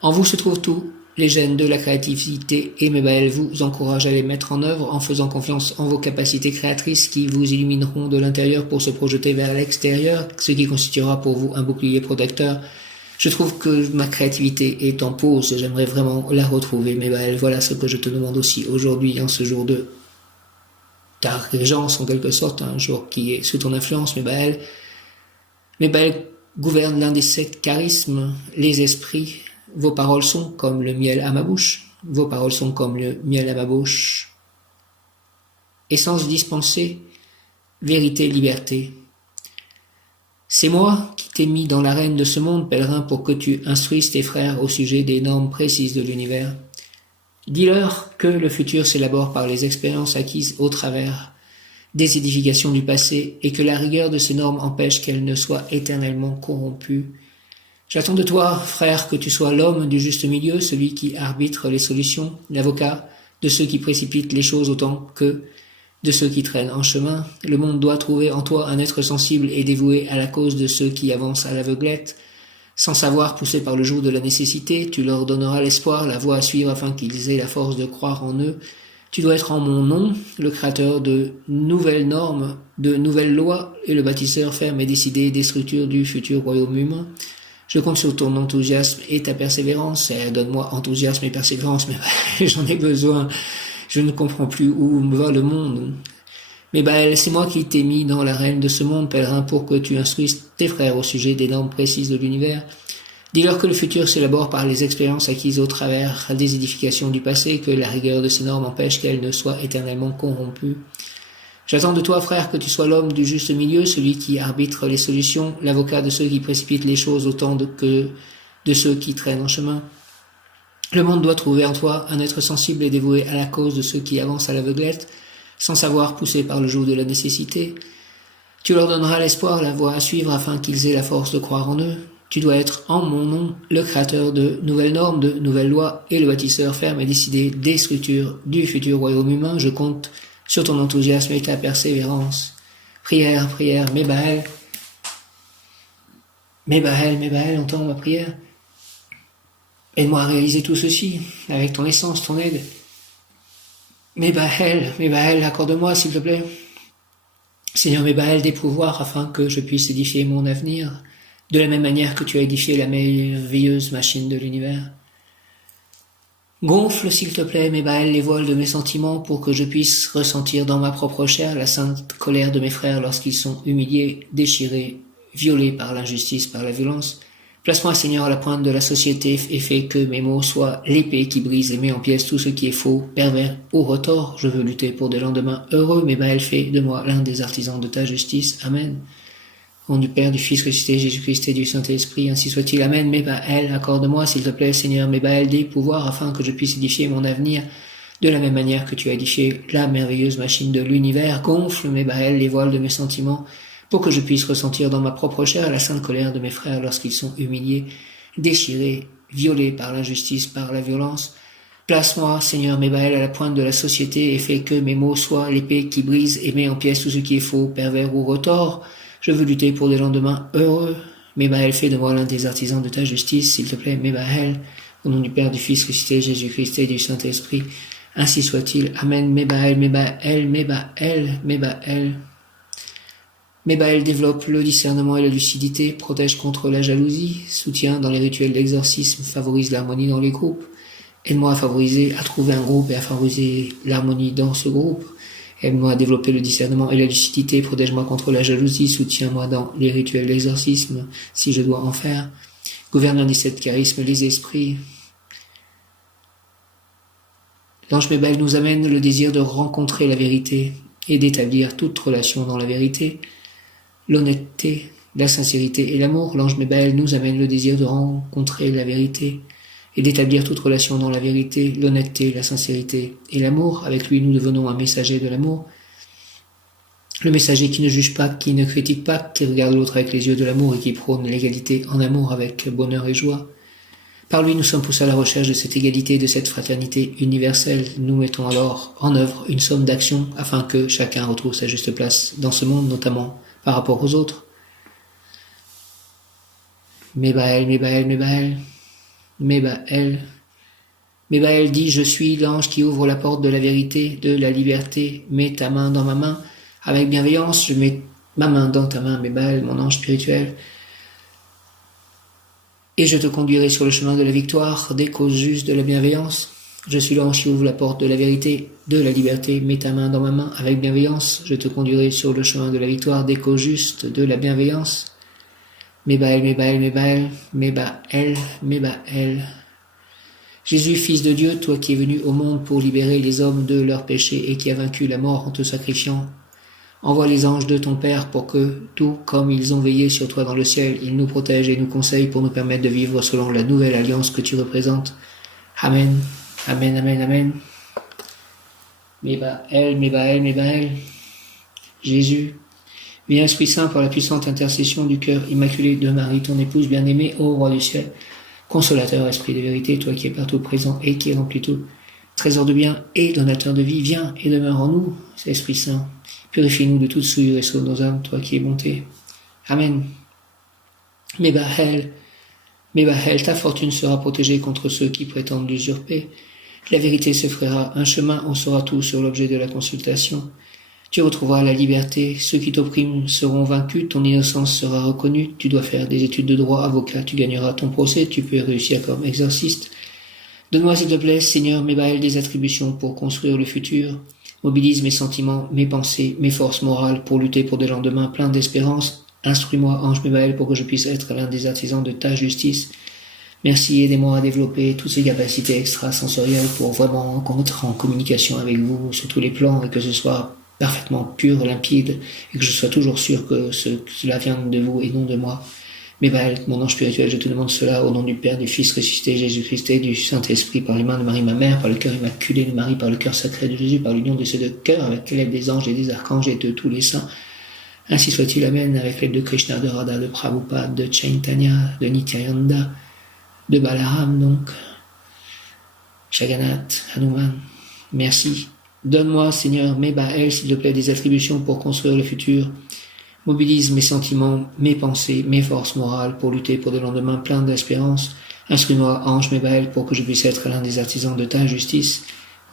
En vous se trouve tout, les gènes de la créativité, et Mébaël vous encourage à les mettre en œuvre en faisant confiance en vos capacités créatrices qui vous illumineront de l'intérieur pour se projeter vers l'extérieur, ce qui constituera pour vous un bouclier protecteur. Je trouve que ma créativité est en pause et j'aimerais vraiment la retrouver, Mébaël. Voilà ce que je te demande aussi aujourd'hui, en ce jour de ta régence en quelque sorte, un jour qui est sous ton influence, Mébaël. Mébaël gouverne l'un des sept charismes, les esprits. Vos paroles sont comme le miel à ma bouche. Vos paroles sont comme le miel à ma bouche. Essence dispensée, vérité, liberté. C'est moi qui t'ai mis dans l'arène de ce monde, pèlerin, pour que tu instruises tes frères au sujet des normes précises de l'univers. Dis-leur que le futur s'élabore par les expériences acquises au travers des édifications du passé et que la rigueur de ces normes empêche qu'elles ne soient éternellement corrompues. J'attends de toi, frère, que tu sois l'homme du juste milieu, celui qui arbitre les solutions, l'avocat de ceux qui précipitent les choses autant que de ceux qui traînent en chemin. Le monde doit trouver en toi un être sensible et dévoué à la cause de ceux qui avancent à l'aveuglette. Sans savoir, poussés par le joug de la nécessité, tu leur donneras l'espoir, la voie à suivre afin qu'ils aient la force de croire en eux. Tu dois être en mon nom, le créateur de nouvelles normes, de nouvelles lois et le bâtisseur ferme et décidé des structures du futur royaume humain. Je compte sur ton enthousiasme et ta persévérance. Donne-moi enthousiasme et persévérance, mais j'en ai besoin. Je ne comprends plus où me va le monde. Mais c'est moi qui t'ai mis dans l'arène de ce monde, pèlerin, pour que tu instruises tes frères au sujet des normes précises de l'univers. Dis-leur que le futur s'élabore par les expériences acquises au travers des édifications du passé, que la rigueur de ces normes empêche qu'elles ne soient éternellement corrompues. J'attends de toi, frère, que tu sois l'homme du juste milieu, celui qui arbitre les solutions, l'avocat de ceux qui précipitent les choses autant que de ceux qui traînent en chemin. Le monde doit trouver en toi un être sensible et dévoué à la cause de ceux qui avancent à l'aveuglette, sans savoir, poussés par le joug de la nécessité. Tu leur donneras l'espoir, la voie à suivre afin qu'ils aient la force de croire en eux. Tu dois être en mon nom le créateur de nouvelles normes, de nouvelles lois et le bâtisseur ferme et décidé des structures du futur royaume humain. Je compte sur ton enthousiasme et ta persévérance. Prière, prière, Mébaël, entends ma prière. Aide-moi à réaliser tout ceci, avec ton essence, ton aide. Mébaël, accorde-moi, s'il te plaît. Seigneur Mébaël, des pouvoirs afin que je puisse édifier mon avenir, de la même manière que tu as édifié la merveilleuse machine de l'univers. Gonfle, s'il te plaît, Mébaël, les voiles de mes sentiments pour que je puisse ressentir dans ma propre chair la sainte colère de mes frères lorsqu'ils sont humiliés, déchirés, violés par l'injustice, par la violence. Place-moi, Seigneur, à la pointe de la société et fais que mes mots soient l'épée qui brise et met en pièces tout ce qui est faux, pervers ou retors. Je veux lutter pour des lendemains heureux, Mébaël, fais de moi l'un des artisans de ta justice. Amen. Au nom du Père, du Fils ressuscité, Jésus-Christ et du Saint-Esprit, ainsi soit-il. Amen. Mébaël, accorde-moi, s'il te plaît, Seigneur, Mébaël, des pouvoirs afin que je puisse édifier mon avenir de la même manière que tu as édifié la merveilleuse machine de l'univers. Gonfle, Mébaël, les voiles de mes sentiments pour que je puisse ressentir dans ma propre chair la sainte colère de mes frères lorsqu'ils sont humiliés, déchirés, violés par l'injustice, par la violence. Place-moi, Seigneur Mébaël, à la pointe de la société et fais que mes mots soient l'épée qui brise et met en pièces tout ce qui est faux, pervers ou retors. Je veux lutter pour des lendemains heureux. Mébaël, fais de moi l'un des artisans de ta justice, s'il te plaît, Mébaël, au nom du Père, du Fils ressuscité, Jésus-Christ et du Saint-Esprit. Ainsi soit-il. Amen. Mebaël, Mebaël, Mebaël, Mebaël. Mebaël développe le discernement et la lucidité, protège contre la jalousie, soutient dans les rituels d'exorcisme, favorise l'harmonie dans les groupes. Aide-moi à trouver un groupe et à favoriser l'harmonie dans ce groupe. Aide-moi à développer le discernement et la lucidité, protège-moi contre la jalousie, soutiens-moi dans les rituels d'exorcisme, si je dois en faire. Gouverneur des 7 charismes, les esprits. L'ange Mebaël nous amène le désir de rencontrer la vérité et d'établir toute relation dans la vérité. L'honnêteté, la sincérité et l'amour. L'ange Mebaël nous amène le désir de rencontrer la vérité et d'établir toute relation dans la vérité, l'honnêteté, la sincérité et l'amour. Avec lui, nous devenons un messager de l'amour. Le messager qui ne juge pas, qui ne critique pas, qui regarde l'autre avec les yeux de l'amour et qui prône l'égalité en amour avec bonheur et joie. Par lui, nous sommes poussés à la recherche de cette égalité, de cette fraternité universelle. Nous mettons alors en œuvre une somme d'actions afin que chacun retrouve sa juste place dans ce monde, notamment par rapport aux autres. Mebaël, Mebaël, Mebaël, Mebaël. Mebaël dit, je suis l'ange qui ouvre la porte de la vérité, de la liberté. Mets ta main dans ma main. Avec bienveillance, je mets ma main dans ta main, Mebaël, mon ange spirituel. Et je te conduirai sur le chemin de la victoire, des causes justes de la bienveillance. Je suis l'ange qui ouvre la porte de la vérité, de la liberté. Mets ta main dans ma main avec bienveillance. Je te conduirai sur le chemin de la victoire, des causes justes de la bienveillance. Mebaël, Mebaël, Mebaël, Mebaël, Mebaël. Jésus, Fils de Dieu, toi qui es venu au monde pour libérer les hommes de leurs péchés et qui as vaincu la mort en te sacrifiant, envoie les anges de ton Père pour que, tout comme ils ont veillé sur toi dans le ciel, ils nous protègent et nous conseillent pour nous permettre de vivre selon la nouvelle alliance que tu représentes. Amen. Amen, amen, amen. Mebaël, Mebaël, Mebaël. Jésus, viens Esprit Saint par la puissante intercession du cœur immaculé de Marie, ton épouse bien-aimée, ô Roi du ciel, consolateur, Esprit de vérité, toi qui es partout présent et qui remplis tout, trésor de bien et donateur de vie, viens et demeure en nous, Esprit Saint. Purifie-nous de toute souillure et sauve nos âmes, toi qui es bonté. Amen. Mebaël, Mebaël, ta fortune sera protégée contre ceux qui prétendent l'usurper. La vérité se fera un chemin, on saura tout sur l'objet de la consultation. Tu retrouveras la liberté, ceux qui t'oppriment seront vaincus, ton innocence sera reconnue, tu dois faire des études de droit, avocat, tu gagneras ton procès, tu peux réussir comme exorciste. Donne-moi s'il te plaît, Seigneur Mebaël, des attributions pour construire le futur. Mobilise mes sentiments, mes pensées, mes forces morales pour lutter pour des lendemains pleins d'espérance. Instruis-moi, ange Mebaël, pour que je puisse être l'un des artisans de ta justice. Merci, aidez-moi à développer toutes ces capacités extrasensorielles pour vraiment être en communication avec vous sur tous les plans et que ce soit parfaitement pur, limpide et que je sois toujours sûr que cela vient de vous et non de moi. Mebaël, mon ange spirituel, je te demande cela au nom du Père, du Fils ressuscité, Jésus-Christ et du Saint-Esprit, par les mains de Marie, ma mère, par le cœur immaculé de Marie, par le cœur sacré de Jésus, par l'union de ces deux cœurs, avec l'aide des anges et des archanges et de tous les saints. Ainsi soit-il, Amen, avec l'aide de Krishna, de Radha, de Prabhupada, de Chaitanya, de Nityananda, de Balaram, donc, Jagannath, Hanuman. Merci. Donne-moi, Seigneur, Mebaël, s'il te plaît, des attributions pour construire le futur. Mobilise mes sentiments, mes pensées, mes forces morales pour lutter pour des lendemains pleins d'espérance. Instruis-moi, ange Mebaël, pour que je puisse être l'un des artisans de ta justice.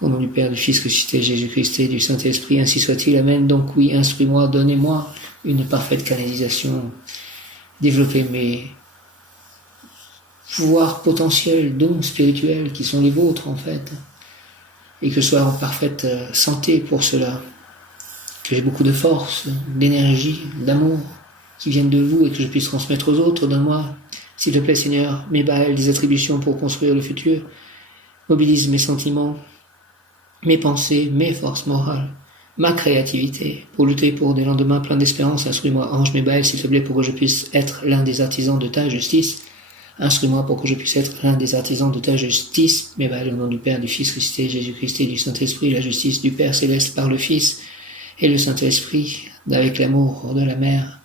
Au nom du Père, du Fils ressuscité, Jésus-Christ et du Saint-Esprit, ainsi soit-il. Amen. Donc oui, instruis-moi, donnez-moi une parfaite canalisation. Développez mes pouvoirs potentiels, dons spirituels qui sont les vôtres en fait. Et que je sois en parfaite santé pour cela. Que j'ai beaucoup de force, d'énergie, d'amour qui viennent de vous et que je puisse transmettre aux autres. Donne-moi, s'il te plaît Seigneur, Mebaël, des attributions pour construire le futur. Mobilise mes sentiments, mes pensées, mes forces morales, ma créativité pour lutter pour des lendemains pleins d'espérance. Instruis-moi, ange Mebaël, s'il te plaît, pour que je puisse être l'un des artisans de ta justice. Instruis-moi pour que je puisse être l'un des artisans de ta justice. Mebaël, au nom du Père, du Fils ressuscité, Jésus-Christ et du Saint-Esprit, la justice du Père céleste par le Fils et le Saint-Esprit, avec l'amour de la Mère.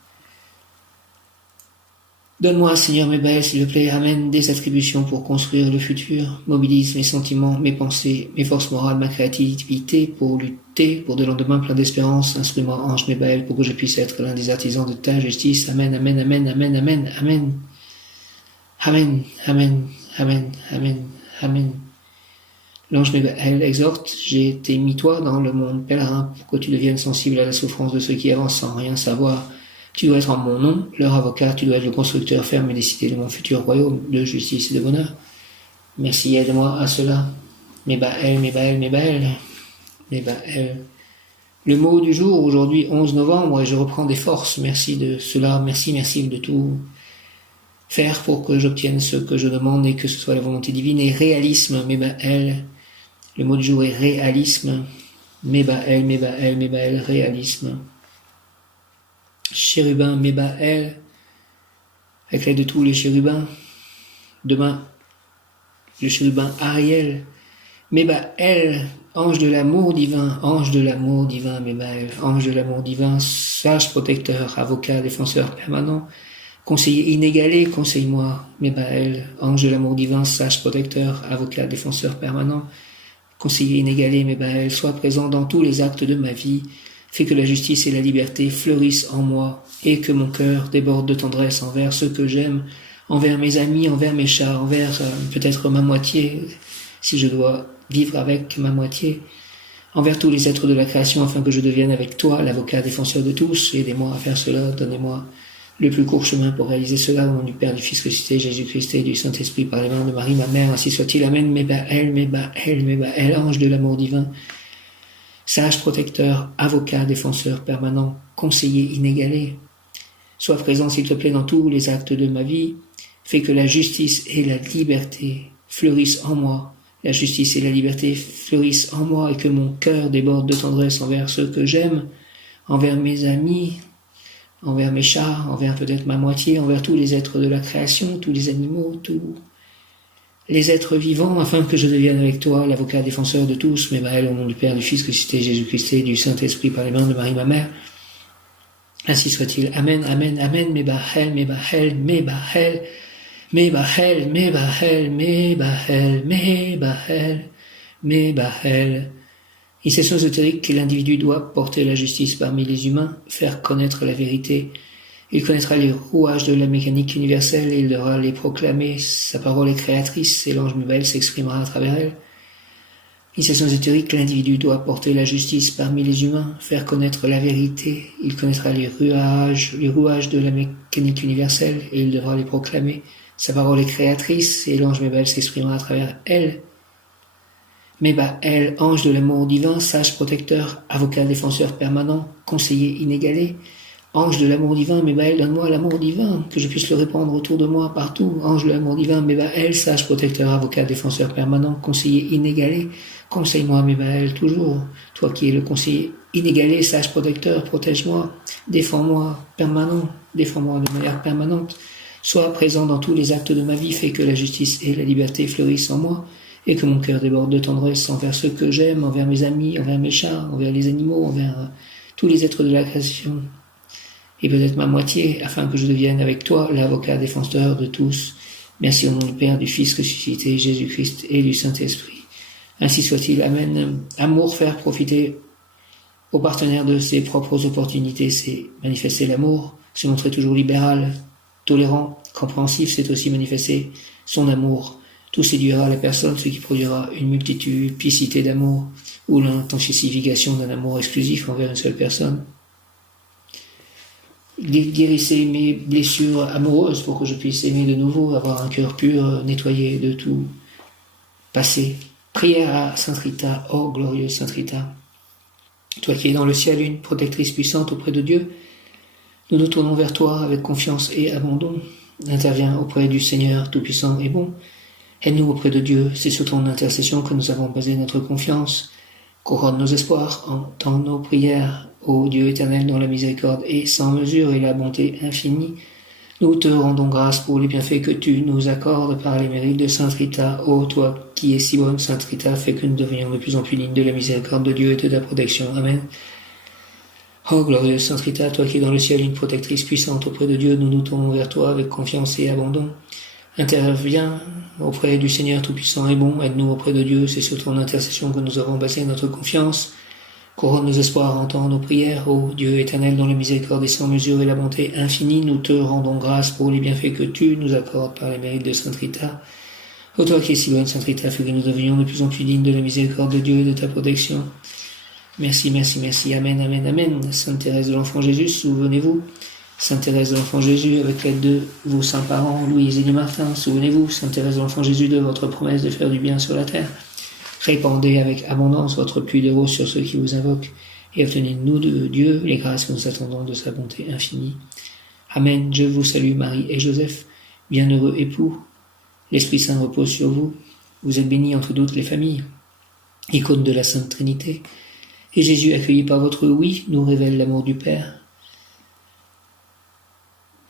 Donne-moi, Seigneur Mebaël, s'il te plaît, amène des attributions pour construire le futur. Mobilise mes sentiments, mes pensées, mes forces morales, ma créativité pour lutter pour des lendemains pleins d'espérance. Instruis-moi, ange Mebaël, pour que je puisse être l'un des artisans de ta justice. Amen, amen, amen, amen, amen, amen. Amen, amen, amen, amen, amen. L'ange Michael exhorte, j'ai été mis toi dans le monde pèlerin pour que tu deviennes sensible à la souffrance de ceux qui avancent sans rien savoir. Tu dois être en mon nom, leur avocat, tu dois être le constructeur ferme et décidé de mon futur royaume de justice et de bonheur. Merci, aide-moi à cela. Mebaël, Mebaël, Mebaël, Mebaël. Le mot du jour, aujourd'hui 11 novembre, et je reprends des forces. Merci de cela, merci de tout faire pour que j'obtienne ce que je demande et que ce soit la volonté divine. Et réalisme, Mebaël. Le mot du jour est réalisme. Mebaël, Mebaël, Mebaël, réalisme. Chérubin, Mebaël, avec l'aide de tous les chérubins. Demain, le chérubin Ariel. Mebaël, ange de l'amour divin, Mebaël, ange de l'amour divin, sage protecteur, avocat, défenseur permanent, conseiller inégalé, conseille-moi, Mebaël, ange de l'amour divin, sage protecteur, avocat, défenseur permanent, conseiller inégalé, Mebaël, sois présent dans tous les actes de ma vie, fais que la justice et la liberté fleurissent en moi, et que mon cœur déborde de tendresse envers ceux que j'aime, envers mes amis, envers mes chats, envers peut-être ma moitié, si je dois vivre avec ma moitié, envers tous les êtres de la création, afin que je devienne avec toi l'avocat défenseur de tous. Aidez-moi à faire cela, donnez-moi le plus court chemin pour réaliser cela, au nom du Père, du Fils ressuscité, Jésus-Christ et du Saint-Esprit, par les mains de Marie, ma mère, ainsi soit-il. Amen. Mebaël, Mebaël, Mebaël, ange de l'amour divin, sage protecteur, avocat, défenseur permanent, conseiller inégalé, sois présent, s'il te plaît, dans tous les actes de ma vie, fais que la justice et la liberté fleurissent en moi, la justice et la liberté fleurissent en moi, et que mon cœur déborde de tendresse envers ceux que j'aime, envers mes amis, envers mes chats, envers peut-être ma moitié, envers tous les êtres de la création, tous les animaux, tous les êtres vivants, afin que je devienne avec toi l'avocat défenseur de tous. Mebaël, au nom du Père, du Fils ressuscité, Jésus-Christ et du Saint-Esprit, par les mains de Marie, ma mère. Ainsi soit-il. Amen, amen, amen. Mebaël, Mebaël, Mebaël. Mebaël, Mebaël, Mebaël, Mebaël, Mebaël. Initiation ésotérique, l'individu doit porter la justice parmi les humains, faire connaître la vérité. Il connaîtra les rouages de la mécanique universelle et il devra les proclamer. Sa parole est créatrice et l'ange Mebaël s'exprimera à travers elle. Initiation ésotérique, l'individu doit porter la justice parmi les humains, faire connaître la vérité. Il connaîtra les rouages de la mécanique universelle et il devra les proclamer. Sa parole est créatrice et l'ange Mebaël s'exprimera à travers elle. Mebaël, ange de l'amour divin, sage protecteur, avocat défenseur permanent, conseiller inégalé. Ange de l'amour divin, Mebaël, donne-moi l'amour divin, que je puisse le répandre autour de moi, partout. Ange de l'amour divin, Mebaël, sage protecteur, avocat défenseur permanent, conseiller inégalé. Conseille-moi, Mebaël, toujours. Toi qui es le conseiller inégalé, sage protecteur, protège-moi, défends-moi, permanent, défends-moi de manière permanente. Sois présent dans tous les actes de ma vie, fais que la justice et la liberté fleurissent en moi, et que mon cœur déborde de tendresse envers ceux que j'aime, envers mes amis, envers mes chats, envers les animaux, envers tous les êtres de la création, et peut-être ma moitié, afin que je devienne avec toi l'avocat défenseur de tous. Merci au nom du Père, du Fils ressuscité, Jésus-Christ et du Saint-Esprit. Ainsi soit-il. Amen. Amour, faire profiter au partenaire de ses propres opportunités, c'est manifester l'amour, se montrer toujours libéral, tolérant, compréhensif, c'est aussi manifester son amour. Tout séduira la personne, ce qui produira une multiplicité d'amour ou l'intensification d'un amour exclusif envers une seule personne. Guérissez mes blessures amoureuses pour que je puisse aimer de nouveau, avoir un cœur pur, nettoyé de tout passé. Prière à Sainte Rita, ô glorieuse Sainte Rita. Toi qui es dans le ciel, une protectrice puissante auprès de Dieu, nous nous tournons vers toi avec confiance et abandon. Interviens auprès du Seigneur Tout-Puissant et bon. Aide-nous auprès de Dieu, c'est sur ton intercession que nous avons basé notre confiance. Couronne nos espoirs, entends nos prières, ô Dieu éternel dont la miséricorde est sans mesure et la bonté infinie. Nous te rendons grâce pour les bienfaits que tu nous accordes par les mérites de Sainte Rita. Ô toi qui es si bonne, Sainte Rita, fais que nous devenions de plus en plus dignes de la miséricorde de Dieu et de ta protection. Amen. Ô glorieuse Sainte Rita, toi qui es dans le ciel une protectrice puissante auprès de Dieu, nous nous tournons vers toi avec confiance et abandon. Interviens auprès du Seigneur Tout-Puissant et bon, aide-nous auprès de Dieu, c'est sur ton intercession que nous avons basé notre confiance. Couronne nos espoirs, entends nos prières, ô Dieu éternel dont la miséricorde est sans mesure et la bonté infinie, nous te rendons grâce pour les bienfaits que tu nous accordes par les mérites de Sainte Rita. Ô toi qui es si bonne, Sainte Rita, fais que nous devenions de plus en plus dignes de la miséricorde de Dieu et de ta protection. Merci, merci, merci. Amen, amen, amen. Sainte Thérèse de l'Enfant Jésus, souvenez-vous. Sainte Thérèse de l'Enfant Jésus, avec l'aide de vos saints parents, Louise et Élie Martin, souvenez-vous. Sainte Thérèse de l'Enfant Jésus, de votre promesse de faire du bien sur la terre. Répandez avec abondance votre pluie de roses sur ceux qui vous invoquent, et obtenez-nous de Dieu les grâces que nous attendons de sa bonté infinie. Amen. Je vous salue Marie et Joseph, bienheureux époux. L'Esprit Saint repose sur vous. Vous êtes bénis entre toutes les familles, icône de la Sainte Trinité. Et Jésus, accueilli par votre oui, nous révèle l'amour du Père.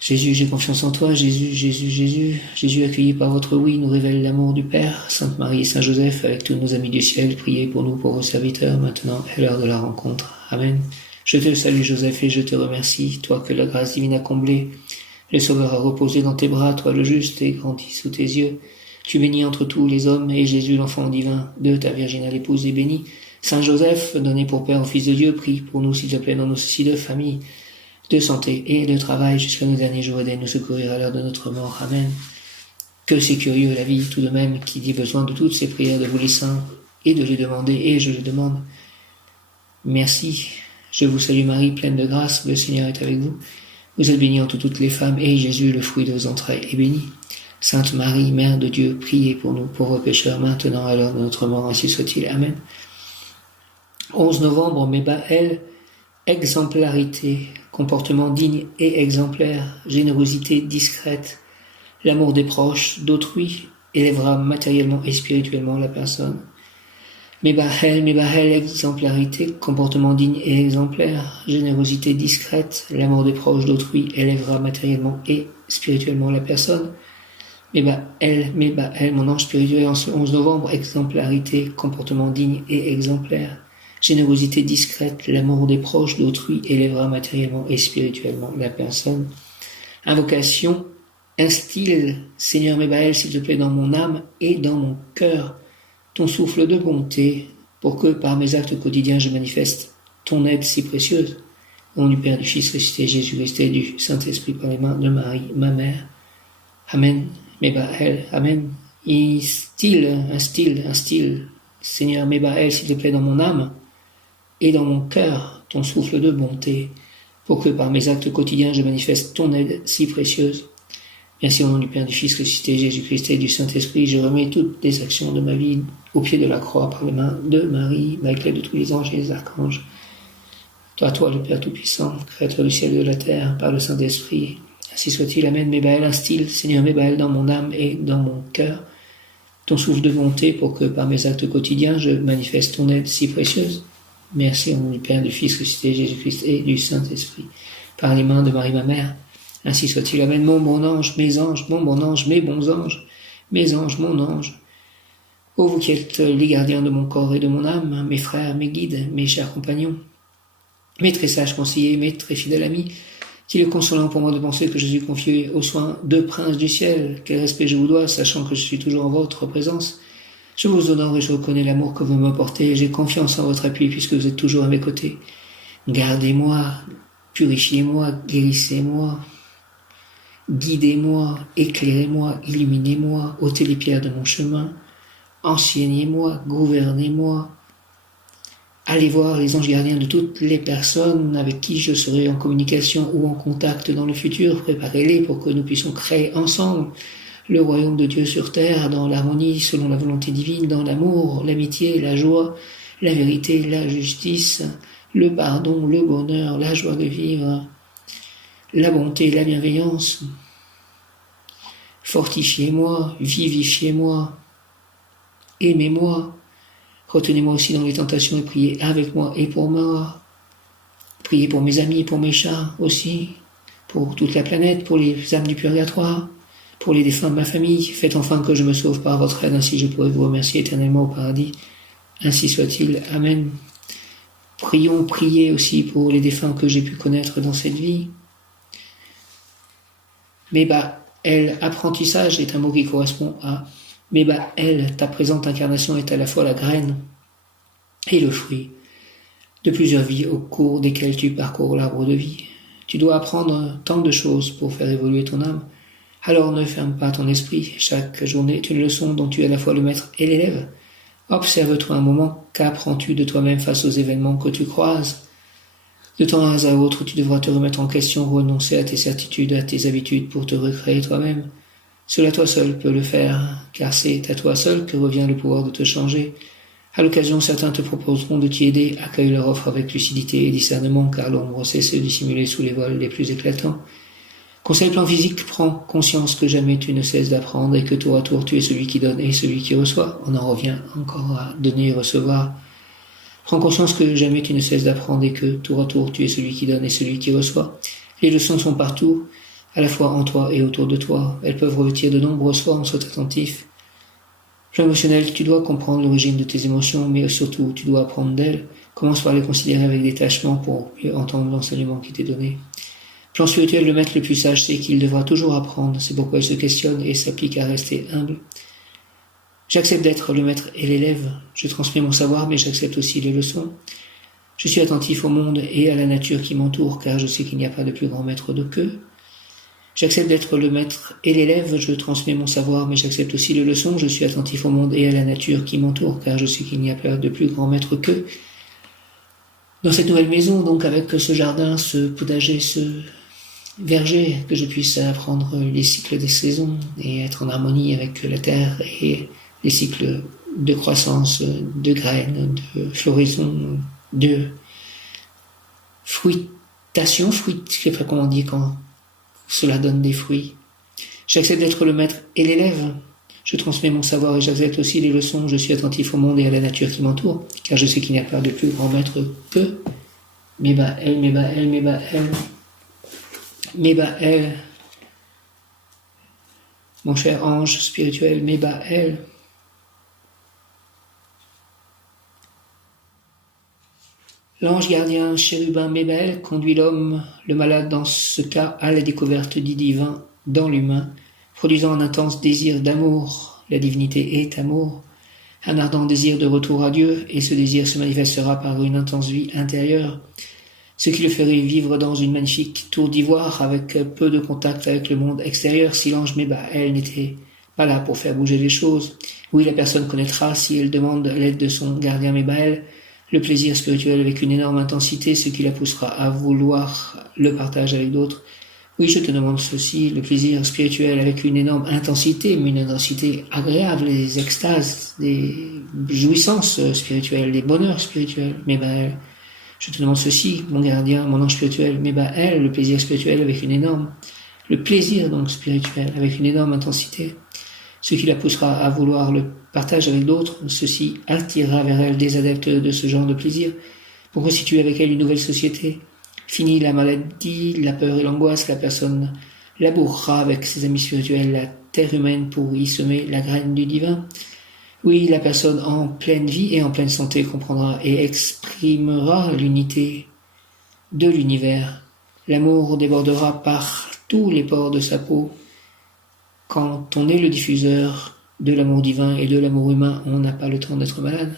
Jésus, j'ai confiance en toi. Jésus, Jésus, Jésus. Jésus, accueilli par votre oui, nous révèle l'amour du Père. Sainte Marie et Saint Joseph, avec tous nos amis du ciel, priez pour nous, pauvres serviteurs, maintenant et à l'heure de la rencontre. Amen. Je te salue Joseph et je te remercie, toi que la grâce divine a comblé. Le Sauveur a reposé dans tes bras, toi le juste, et grandi sous tes yeux. Tu bénis entre tous les hommes, et Jésus, l'enfant divin, de ta virginale épouse, est béni. Saint Joseph, donné pour Père au Fils de Dieu, prie pour nous, s'il te plaît, dans nos soucis de famille, de santé et de travail, jusqu'à nos derniers jours, et d'aide nous secourir à l'heure de notre mort. Amen. Que c'est curieux la vie, tout de même, qui dit besoin de toutes ces prières de vous les saints, et de les demander, et je les demande. Merci. Je vous salue Marie, pleine de grâce, le Seigneur est avec vous. Vous êtes bénie entre toutes les femmes, et Jésus, le fruit de vos entrailles, est béni. Sainte Marie, Mère de Dieu, priez pour nous, pauvres pécheurs, maintenant à l'heure de notre mort, ainsi soit-il. Amen. 11 novembre, Mébaël, exemplarité, comportement digne et exemplaire, générosité discrète, l'amour des proches, d'autrui, élèvera matériellement et spirituellement la personne. Mébaël, exemplarité, comportement digne et exemplaire, générosité discrète, l'amour des proches, d'autrui, élèvera matériellement et spirituellement la personne. Mébaël, mon ange spirituel en ce 11 novembre, exemplarité, comportement digne et exemplaire, générosité discrète, l'amour des proches, d'autrui, élèvera matériellement et spirituellement la personne. Invocation, instille, Seigneur Mébaël, s'il te plaît, dans mon âme et dans mon cœur, ton souffle de bonté, pour que par mes actes quotidiens je manifeste ton aide si précieuse. Au nom du Père, du Fils ressuscité, Jésus-Christ et du Saint-Esprit par les mains de Marie, ma mère. Amen. Mébaël, Amen. Instille, Seigneur Mébaël, s'il te plaît, dans mon âme et dans mon cœur, ton souffle de bonté, pour que par mes actes quotidiens je manifeste ton aide si précieuse. Merci au nom du Père, du Fils ressuscité, Jésus-Christ et du Saint-Esprit, je remets toutes les actions de ma vie au pied de la croix par les mains de Marie, avec l'aide de tous les anges et les archanges. Toi, le Père Tout-Puissant, Créateur du ciel et de la terre, par le Saint-Esprit, ainsi soit-il. Amen. Mébaël, instille, Seigneur Mébaël, dans mon âme et dans mon cœur, ton souffle de bonté, pour que par mes actes quotidiens je manifeste ton aide si précieuse. Merci au nom du Père, du Fils ressuscité, Jésus-Christ et du Saint-Esprit, par les mains de Marie, ma mère. Ainsi soit-il. Amen. Mon bon ange, mes anges, mon bon ange, mes bons anges, mes anges, mon ange. Ô vous qui êtes les gardiens de mon corps et de mon âme, mes frères, mes guides, mes chers compagnons, mes très sages conseillers, mes très fidèles amis, qu'il est consolant pour moi de penser que je suis confié aux soins de princes du ciel. Quel respect je vous dois, sachant que je suis toujours en votre présence. Je vous honore et je reconnais l'amour que vous me portez. J'ai confiance en votre appui puisque vous êtes toujours à mes côtés. Gardez-moi, purifiez-moi, guérissez-moi. Guidez-moi, éclairez-moi, illuminez-moi, ôtez les pierres de mon chemin, enseignez-moi, gouvernez-moi. Allez voir les anges gardiens de toutes les personnes avec qui je serai en communication ou en contact dans le futur, préparez-les pour que nous puissions créer ensemble le royaume de Dieu sur terre, dans l'harmonie, selon la volonté divine, dans l'amour, l'amitié, la joie, la vérité, la justice, le pardon, le bonheur, la joie de vivre, la bonté, la bienveillance. Fortifiez-moi, vivifiez-moi, aimez-moi, retenez-moi aussi dans les tentations et priez avec moi et pour moi. Priez pour mes amis, pour mes chats aussi, pour toute la planète, pour les âmes du purgatoire, pour les défunts de ma famille. Faites enfin que je me sauve par votre aide, ainsi je pourrai vous remercier éternellement au paradis. Ainsi soit-il. Amen. Priez aussi pour les défunts que j'ai pu connaître dans cette vie. Mébaël, apprentissage est un mot qui correspond à Mébaël, ta présente incarnation est à la fois la graine et le fruit de plusieurs vies au cours desquelles tu parcours l'arbre de vie. Tu dois apprendre tant de choses pour faire évoluer ton âme. Alors ne ferme pas ton esprit, chaque journée est une leçon dont tu es à la fois le maître et l'élève. Observe-toi un moment, qu'apprends-tu de toi-même face aux événements que tu croises? De temps à autre, tu devras te remettre en question, renoncer à tes certitudes, à tes habitudes pour te recréer toi-même. Seul toi seul peut le faire, car c'est à toi seul que revient le pouvoir de te changer. À l'occasion, certains te proposeront de t'y aider, accueille leur offre avec lucidité et discernement, car l'ombre sait se dissimuler sous les voiles les plus éclatants. Conseil plan physique, prends conscience que jamais tu ne cesses d'apprendre et que tour à tour tu es celui qui donne et celui qui reçoit. On en revient encore à donner et recevoir. Prends conscience que jamais tu ne cesses d'apprendre et que tour à tour tu es celui qui donne et celui qui reçoit. Les leçons sont partout, à la fois en toi et autour de toi. Elles peuvent revêtir de nombreuses formes, sois attentif. Plan émotionnel, tu dois comprendre l'origine de tes émotions, mais surtout tu dois apprendre d'elles. Commence par les considérer avec détachement pour mieux entendre l'enseignement qui t'est donné. Plan spirituel, le maître le plus sage sait qu'il devra toujours apprendre, c'est pourquoi il se questionne et s'applique à rester humble. J'accepte d'être le maître et l'élève, je transmets mon savoir, mais j'accepte aussi les leçons. Je suis attentif au monde et à la nature qui m'entoure, car je sais qu'il n'y a pas de plus grand maître qu'eux. J'accepte d'être le maître et l'élève, je transmets mon savoir, mais j'accepte aussi les leçons. Je suis attentif au monde et à la nature qui m'entoure, car je sais qu'il n'y a pas de plus grand maître qu'eux. Dans cette nouvelle maison, donc avec ce jardin, ce potager, ce verger, que je puisse apprendre les cycles des saisons et être en harmonie avec la terre et les cycles de croissance, de graines, de floraison, de fruitation, je sais pas comment on dit quand cela donne des fruits. J'accepte d'être le maître et l'élève. Je transmets mon savoir et j'accepte aussi les leçons. Je suis attentif au monde et à la nature qui m'entoure, car je sais qu'il n'y a pas de plus grand maître que Mébaël, Mébaël, Mébaël, Mébaël. Mon cher ange spirituel, Mébaël. L'ange gardien chérubin Mébaël conduit l'homme, le malade dans ce cas, à la découverte du divin dans l'humain, produisant un intense désir d'amour. La divinité est amour, un ardent désir de retour à Dieu, et ce désir se manifestera par une intense vie intérieure, ce qui le ferait vivre dans une magnifique tour d'ivoire avec peu de contact avec le monde extérieur si l'ange Mébaël n'était pas là pour faire bouger les choses. Oui, la personne connaîtra, si elle demande l'aide de son gardien Mébaël, le plaisir spirituel avec une énorme intensité, ce qui la poussera à vouloir le partage avec d'autres. Oui, je te demande ceci, le plaisir spirituel avec une énorme intensité, mais une intensité agréable, les extases, des jouissances spirituelles, des bonheurs spirituels. Mébaël, je te demande ceci, mon gardien, mon ange spirituel, Mébaël, le plaisir spirituel avec une énorme, le plaisir donc spirituel avec une énorme intensité, ce qui la poussera à vouloir le partage avec d'autres. Ceci attirera vers elle des adeptes de ce genre de plaisir pour constituer avec elle une nouvelle société. Fini la maladie, la peur et l'angoisse, la personne labourera avec ses amis spirituels la terre humaine pour y semer la graine du divin. Oui, la personne en pleine vie et en pleine santé comprendra et exprimera l'unité de l'univers. L'amour débordera par tous les pores de sa peau. Quand on est le diffuseur de l'amour divin et de l'amour humain, on n'a pas le temps d'être malade.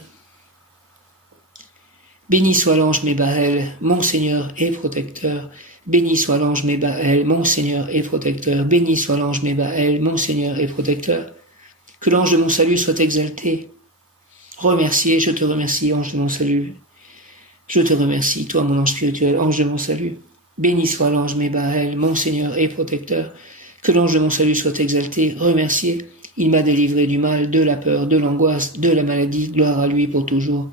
Béni soit l'ange Mébaël, mon Seigneur et protecteur. Béni soit l'ange Mébaël, mon Seigneur et protecteur. Béni soit l'ange Mébaël, mon Seigneur et protecteur. Que l'ange de mon salut soit exalté. Remercié, je te remercie, ange de mon salut. Je te remercie, toi mon ange spirituel, ange de mon salut. Béni soit l'ange Mébaël, mon Seigneur et protecteur. Que l'ange de mon salut soit exalté, remercié. Il m'a délivré du mal, de la peur, de l'angoisse, de la maladie. Gloire à lui pour toujours.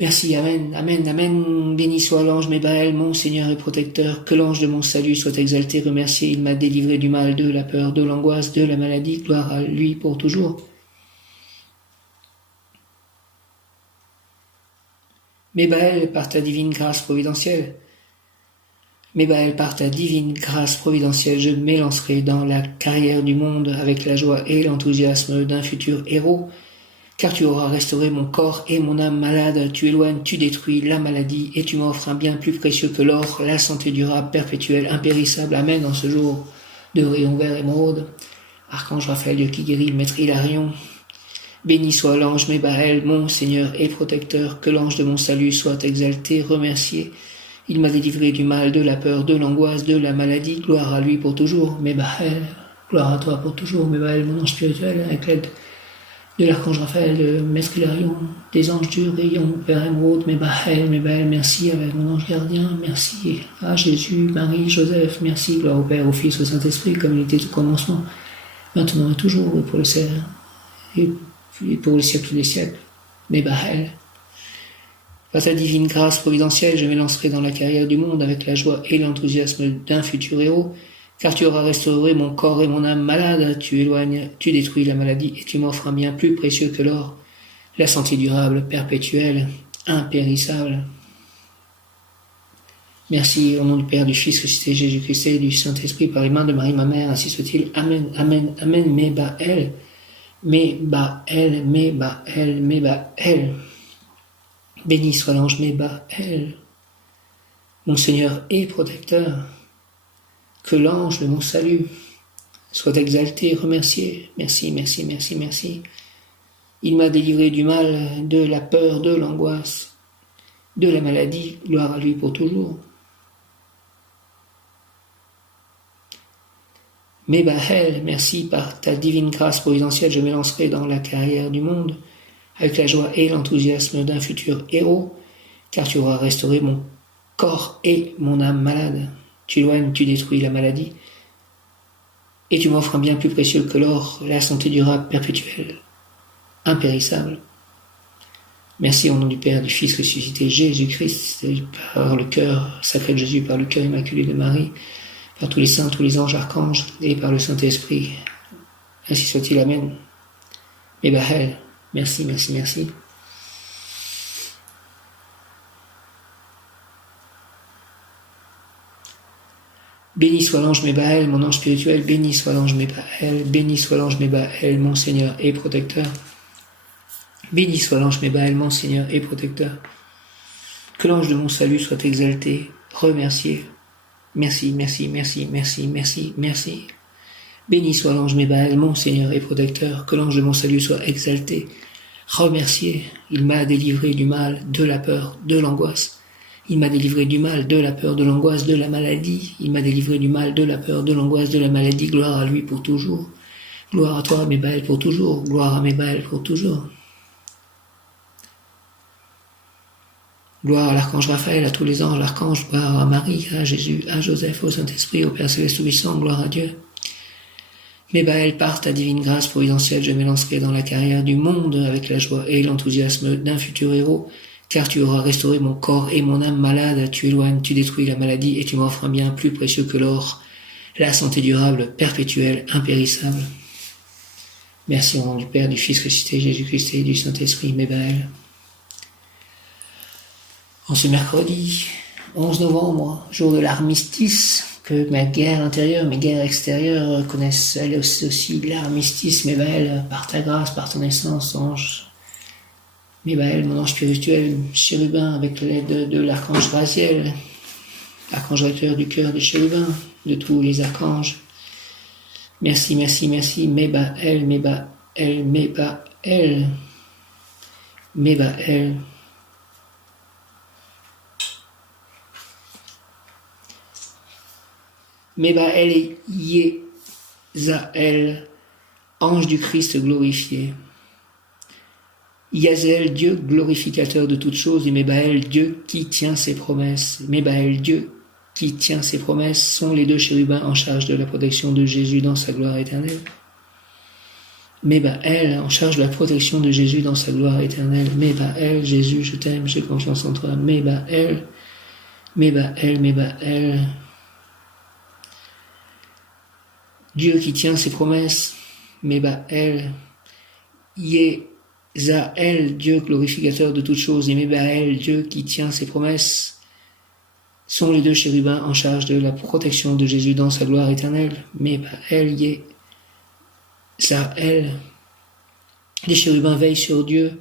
Merci, Amen, Amen, Amen. Béni soit l'ange Mébaël, mon Seigneur et protecteur. Que l'ange de mon salut soit exalté, remercié. Il m'a délivré du mal, de la peur, de l'angoisse, de la maladie. Gloire à lui pour toujours. Mébaël, par ta divine grâce providentielle. Mébaël, par ta divine grâce providentielle, je m'élancerai dans la carrière du monde avec la joie et l'enthousiasme d'un futur héros, car tu auras restauré mon corps et mon âme malade, tu éloignes, tu détruis la maladie, et tu m'offres un bien plus précieux que l'or, la santé durable, perpétuelle, impérissable. Amen, en ce jour de rayon vert émeraude. Archange Raphaël, Dieu qui guérit, Maître Hilarion. Béni soit l'ange Mébaël, mon Seigneur et protecteur, que l'ange de mon salut soit exalté, remercié. Il m'a délivré du mal, de la peur, de l'angoisse, de la maladie. Gloire à lui pour toujours. Mébahel, gloire à toi pour toujours. Mébahel, mon ange spirituel, avec l'aide de l'archange Raphaël, de Maître Hilarion, des anges du rayon, Père Émeraude, Mébahel, merci avec mon ange gardien. Merci à Jésus, Marie, Joseph. Merci, gloire au Père, au Fils, au Saint-Esprit, comme il était au commencement, maintenant et toujours, et pour le ciel, et pour les siècles des siècles. Mébahel. Par ta divine grâce providentielle, je m'élancerai dans la carrière du monde avec la joie et l'enthousiasme d'un futur héros, car tu auras restauré mon corps et mon âme malade, tu éloignes, tu détruis la maladie et tu m'offres un bien plus précieux que l'or, la santé durable, perpétuelle, impérissable. Merci au nom du Père, du Fils, ressuscité Jésus-Christ et du Saint-Esprit par les mains de Marie, ma mère, ainsi soit-il. Amen, amen, amen, Mébahel, Mébahel, Mébahel, Mébahel. Béni soit l'ange Mébahel, mon Seigneur et protecteur. Que l'ange de mon salut soit exalté, remercié. Merci, merci, merci, merci. Il m'a délivré du mal, de la peur, de l'angoisse, de la maladie. Gloire à lui pour toujours. Mébahel, merci par ta divine grâce providentielle, je m'élancerai dans la carrière du monde avec la joie et l'enthousiasme d'un futur héros, car tu auras restauré mon corps et mon âme malade. Tu éloignes, tu détruis la maladie, et tu m'offres un bien plus précieux que l'or, la santé durable, perpétuelle, impérissable. Merci au nom du Père, du Fils ressuscité Jésus-Christ, par le cœur sacré de Jésus, par le cœur immaculé de Marie, par tous les saints, tous les anges, archanges, et par le Saint-Esprit. Ainsi soit-il, Amen. Mébahel, merci, merci, merci. Béni soit l'ange Mébahel, mon ange spirituel, béni soit l'ange Mébahel, béni soit l'ange Mébahel, mon Seigneur et protecteur. Béni soit l'ange Mébahel, mon Seigneur et protecteur. Que l'ange de mon salut soit exalté, remercié. Merci, merci, merci, merci, merci, merci. Béni soit l'ange Mébahel, mon Seigneur et protecteur. Que l'ange de mon salut soit exalté, remercié. Il m'a délivré du mal, de la peur, de l'angoisse. Il m'a délivré du mal, de la peur, de l'angoisse, de la maladie. Il m'a délivré du mal, de la peur, de l'angoisse, de la maladie. Gloire à lui pour toujours. Gloire à toi, Mébahel, pour toujours. Gloire à Mébahel pour toujours. Gloire à l'archange Raphaël, à tous les anges, l'archange, gloire à Marie, à Jésus, à Joseph, au Saint-Esprit, au Père Céleste Tout-Puissant, gloire à Dieu. Mébahel, par ta divine grâce providentielle, je m'élancerai dans la carrière du monde avec la joie et l'enthousiasme d'un futur héros, car tu auras restauré mon corps et mon âme malade, tu éloignes, tu détruis la maladie et tu m'offres un bien plus précieux que l'or, la santé durable, perpétuelle, impérissable. Merci au nom du Père, du Fils ressuscité Jésus-Christ et du Saint-Esprit, Mébahel. En ce mercredi 11 novembre, jour de l'armistice, que mes guerres intérieures, mes guerres extérieures connaissent elles aussi l'armistice, Mébahel, par ta grâce, par ton essence, ange. Mébahel, mon ange spirituel, chérubin, avec l'aide de l'archange Raziel, archange recteur du cœur des chérubins, de tous les archanges. Merci, merci, merci, Mébahel, Mébahel, Mébahel, Mébahel. Mébahel et Yézaël, ange du Christ glorifié. Yazel, Dieu glorificateur de toutes choses, et Mébahel, Dieu qui tient ses promesses. Mébahel, Dieu qui tient ses promesses, sont les deux chérubins en charge de la protection de Jésus dans sa gloire éternelle. Mébahel, en charge de la protection de Jésus dans sa gloire éternelle. Mébahel, Jésus, je t'aime, j'ai confiance en toi. Mébahel, Mébahel, Mébahel. Dieu qui tient ses promesses. Mébahel, Yézaël, Dieu glorificateur de toutes choses, et Mébahel, Dieu qui tient ses promesses, sont les deux chérubins en charge de la protection de Jésus dans sa gloire éternelle. Mébahel, Yézaël. Les chérubins veillent sur Dieu,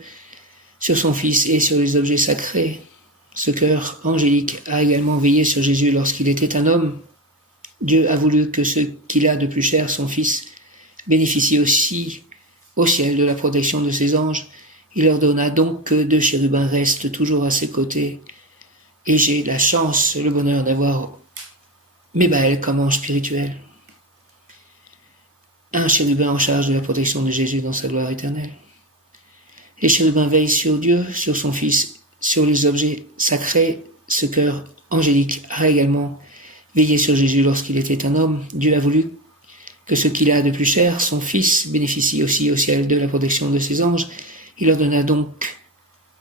sur son Fils et sur les objets sacrés. Ce cœur angélique a également veillé sur Jésus lorsqu'il était un homme. Dieu a voulu que ce qu'il a de plus cher, son Fils, bénéficie aussi au ciel de la protection de ses anges. Il ordonna donc que deux chérubins restent toujours à ses côtés Et j'ai la chance, le bonheur d'avoir Mébaël comme ange spirituel. Un chérubin en charge de la protection de Jésus dans sa gloire éternelle. Les chérubins veillent sur Dieu, sur son Fils, sur les objets sacrés. Ce cœur angélique a également veillé sur Jésus lorsqu'il était un homme. Dieu a voulu que ce qu'il a de plus cher, son Fils, bénéficie aussi au ciel de la protection de ses anges. Il ordonna donc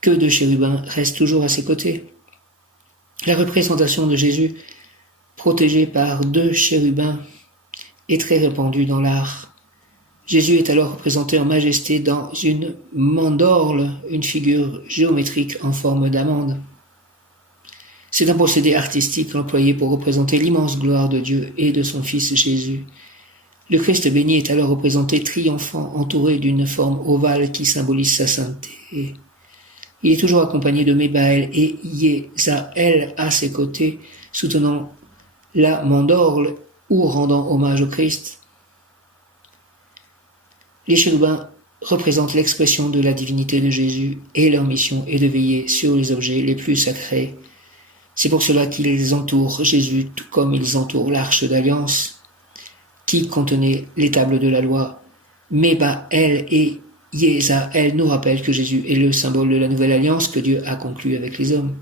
que 2 chérubins restent toujours à ses côtés. La représentation de Jésus, protégé par 2 chérubins, est très répandue dans l'art. Jésus est alors représenté en majesté dans une mandorle, une figure géométrique en forme d'amande. C'est un procédé artistique employé pour représenter l'immense gloire de Dieu et de son Fils Jésus. Le Christ béni est alors représenté triomphant, entouré d'une forme ovale qui symbolise sa sainteté. Il est toujours accompagné de Mébaël et Yézaël à ses côtés, soutenant la mandorle ou rendant hommage au Christ. Les chérubins représentent l'expression de la divinité de Jésus et leur mission est de veiller sur les objets les plus sacrés. C'est pour cela qu'ils entourent Jésus tout comme ils entourent l'arche d'alliance qui contenait les tables de la loi. Mébaël et Yézaël nous rappellent que Jésus est le symbole de la nouvelle alliance que Dieu a conclue avec les hommes.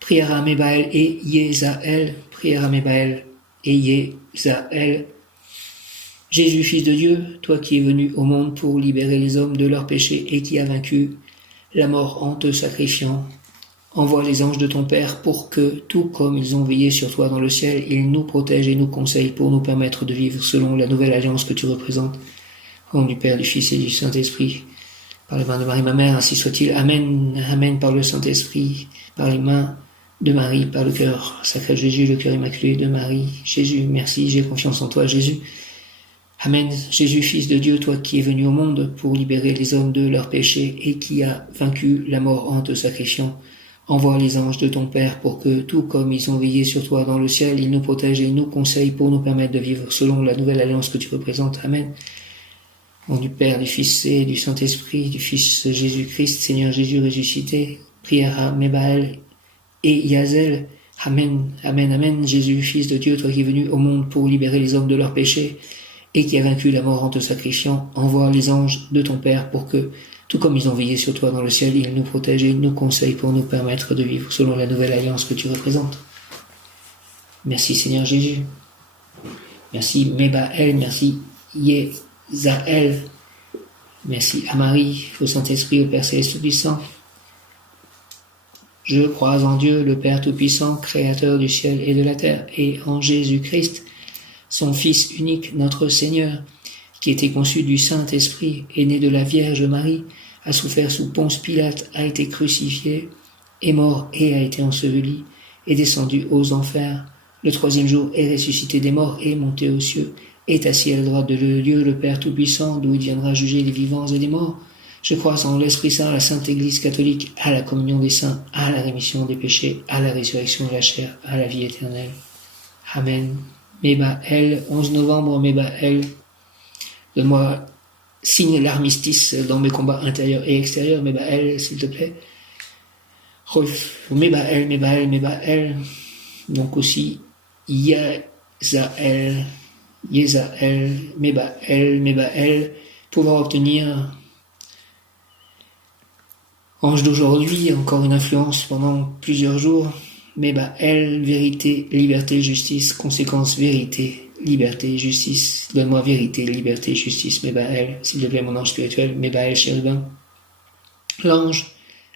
Prière à Mébaël et Yézaël, prière à Mébaël et Yézaël. Jésus, Fils de Dieu, toi qui es venu au monde pour libérer les hommes de leurs péchés et qui as vaincu la mort en te sacrifiant, envoie les anges de ton Père pour que, tout comme ils ont veillé sur toi dans le ciel, ils nous protègent et nous conseillent pour nous permettre de vivre selon la nouvelle alliance que tu représentes. Au nom du Père, du Fils et du Saint-Esprit, par les mains de Marie, ma mère, ainsi soit-il. Amen, Amen, par le Saint-Esprit, par les mains de Marie, par le cœur sacré de Jésus, le cœur immaculé de Marie. Jésus, merci, j'ai confiance en toi, Jésus. Amen, Jésus, Fils de Dieu, toi qui es venu au monde pour libérer les hommes de leurs péchés et qui as vaincu la mort en te sacrifiant, envoie les anges de ton Père pour que, tout comme ils ont veillé sur toi dans le ciel, ils nous protègent et nous conseillent pour nous permettre de vivre selon la nouvelle alliance que tu représentes. Amen. Au nom du Père, du Fils et du Saint-Esprit, du Fils Jésus-Christ, Seigneur Jésus ressuscité, prière à Mébaël et Yazel. Amen, Amen, Amen. Jésus, Fils de Dieu, toi qui es venu au monde pour libérer les hommes de leurs péchés et qui a vaincu la mort en te sacrifiant, envoie les anges de ton Père pour que, tout comme ils ont veillé sur toi dans le ciel, ils nous protègent et nous conseillent pour nous permettre de vivre selon la nouvelle alliance que tu représentes. Merci Seigneur Jésus. Merci Mébaël, merci Yézaël. Merci à Marie, au Saint-Esprit, au Père Céleste Tout-Puissant. Je crois en Dieu, le Père Tout-Puissant, Créateur du ciel et de la terre, et en Jésus-Christ, son Fils unique, notre Seigneur, qui était conçu du Saint-Esprit, est né de la Vierge Marie, a souffert sous Ponce Pilate, a été crucifié, est mort et a été enseveli, est descendu aux enfers. Le 3e jour est ressuscité des morts et est monté aux cieux, est assis à la droite de Dieu, le Père Tout-Puissant, d'où il viendra juger les vivants et les morts. Je crois en l'Esprit Saint, la Sainte Église catholique, à la communion des saints, à la rémission des péchés, à la résurrection de la chair, à la vie éternelle. Amen. Mébaël, 11 novembre, Mébaël, donne-moi signe l'armistice dans mes combats intérieurs et extérieurs, Mébaël, s'il te plaît. Mébaël, Mébaël, Mébaël, donc aussi Yézaël, Yézaël, Mébaël, Mébaël, pouvoir obtenir ange d'aujourd'hui, encore une influence pendant plusieurs jours. Mébaël, vérité, liberté, justice, conséquence, vérité, liberté, justice. Donne-moi vérité, liberté, justice, Mébaël, s'il te plaît, mon ange spirituel, Mébaël, chérubin. L'ange,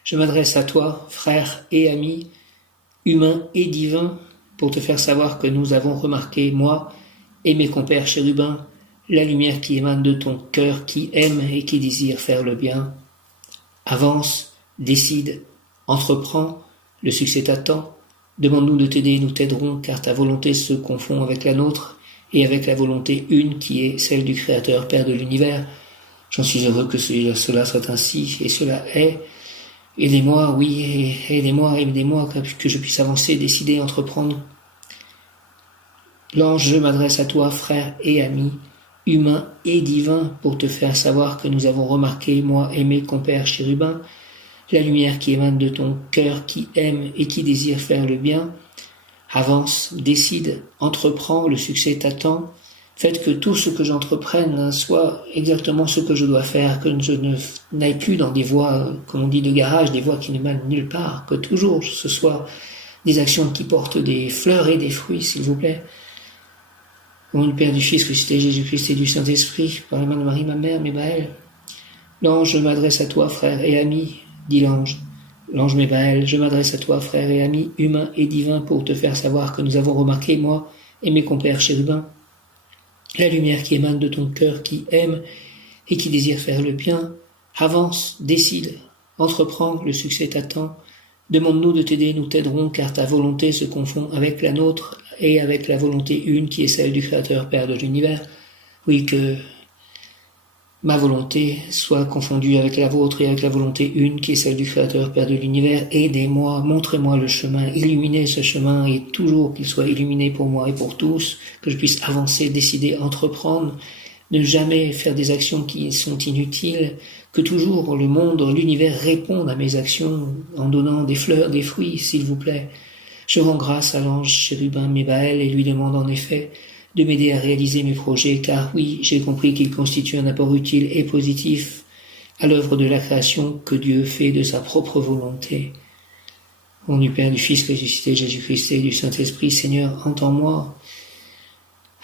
je m'adresse à toi, frère et ami, humain et divin, pour te faire savoir que nous avons remarqué, moi et mes compères chérubins, la lumière qui émane de ton cœur qui aime et qui désire faire le bien. Avance, décide, entreprends, le succès t'attend. Demande-nous de t'aider, nous t'aiderons, car ta volonté se confond avec la nôtre et avec la volonté une qui est celle du Créateur, Père de l'univers. J'en suis heureux que cela soit ainsi, et cela est. Aidez-moi, oui, aidez-moi, que je puisse avancer, décider, entreprendre. L'ange, je m'adresse à toi, frère et ami, humain et divin, pour te faire savoir que nous avons remarqué, moi et mes compères chérubins, la lumière qui émane de ton cœur qui aime et qui désire faire le bien. Avance, décide, entreprends, le succès t'attend. Faites que tout ce que j'entreprenne soit exactement ce que je dois faire, que je n'aille plus dans des voies, comme on dit, de garage, des voies qui ne mènent nulle part, que toujours ce soit des actions qui portent des fleurs et des fruits, s'il vous plaît. Au nom du Père, du Fils, ressuscité Jésus-Christ et du Saint-Esprit, par la main de Marie, ma mère, Mébaël. L'ange, je m'adresse à toi, frère et ami, dit l'ange. L'ange Mébaël, je m'adresse à toi, frère et ami, humain et divin, pour te faire savoir que nous avons remarqué, moi et mes compères chérubins, la lumière qui émane de ton cœur qui aime et qui désire faire le bien. Avance, décide, entreprends, le succès t'attend. Demande-nous de t'aider, nous t'aiderons, car ta volonté se confond avec la nôtre et avec la volonté une qui est celle du Créateur Père de l'univers. Oui, que ma volonté soit confondue avec la vôtre et avec la volonté une qui est celle du Créateur Père de l'univers. Aidez-moi, montrez-moi le chemin, illuminez ce chemin et toujours qu'il soit illuminé pour moi et pour tous, que je puisse avancer, décider, entreprendre, ne jamais faire des actions qui sont inutiles, que toujours le monde, l'univers réponde à mes actions en donnant des fleurs, des fruits, s'il vous plaît. Je rends grâce à l'ange chérubin Mébaël et lui demande en effet de m'aider à réaliser mes projets, car oui, j'ai compris qu'ils constituent un apport utile et positif à l'œuvre de la création que Dieu fait de sa propre volonté. Au nom du Père, du Fils ressuscité, Jésus-Christ et du Saint-Esprit, Seigneur, entends-moi.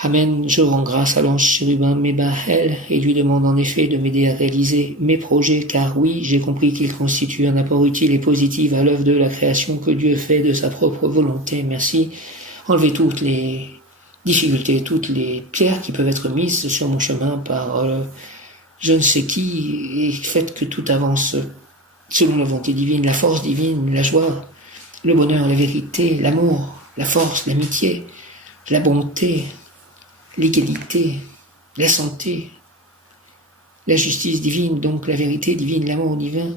Amen. Je rends grâce à l'ange chérubin Mébaël et lui demande en effet de m'aider à réaliser mes projets, car oui, j'ai compris qu'ils constituent un apport utile et positif à l'œuvre de la création que Dieu fait de sa propre volonté. Merci. Enlevez toutes les difficultés, toutes les pierres qui peuvent être mises sur mon chemin par je ne sais qui, et faites que tout avance selon la volonté divine, la force divine, la joie, le bonheur, la vérité, l'amour, la force, l'amitié, la bonté, l'égalité, la santé, la justice divine, donc la vérité divine, l'amour divin.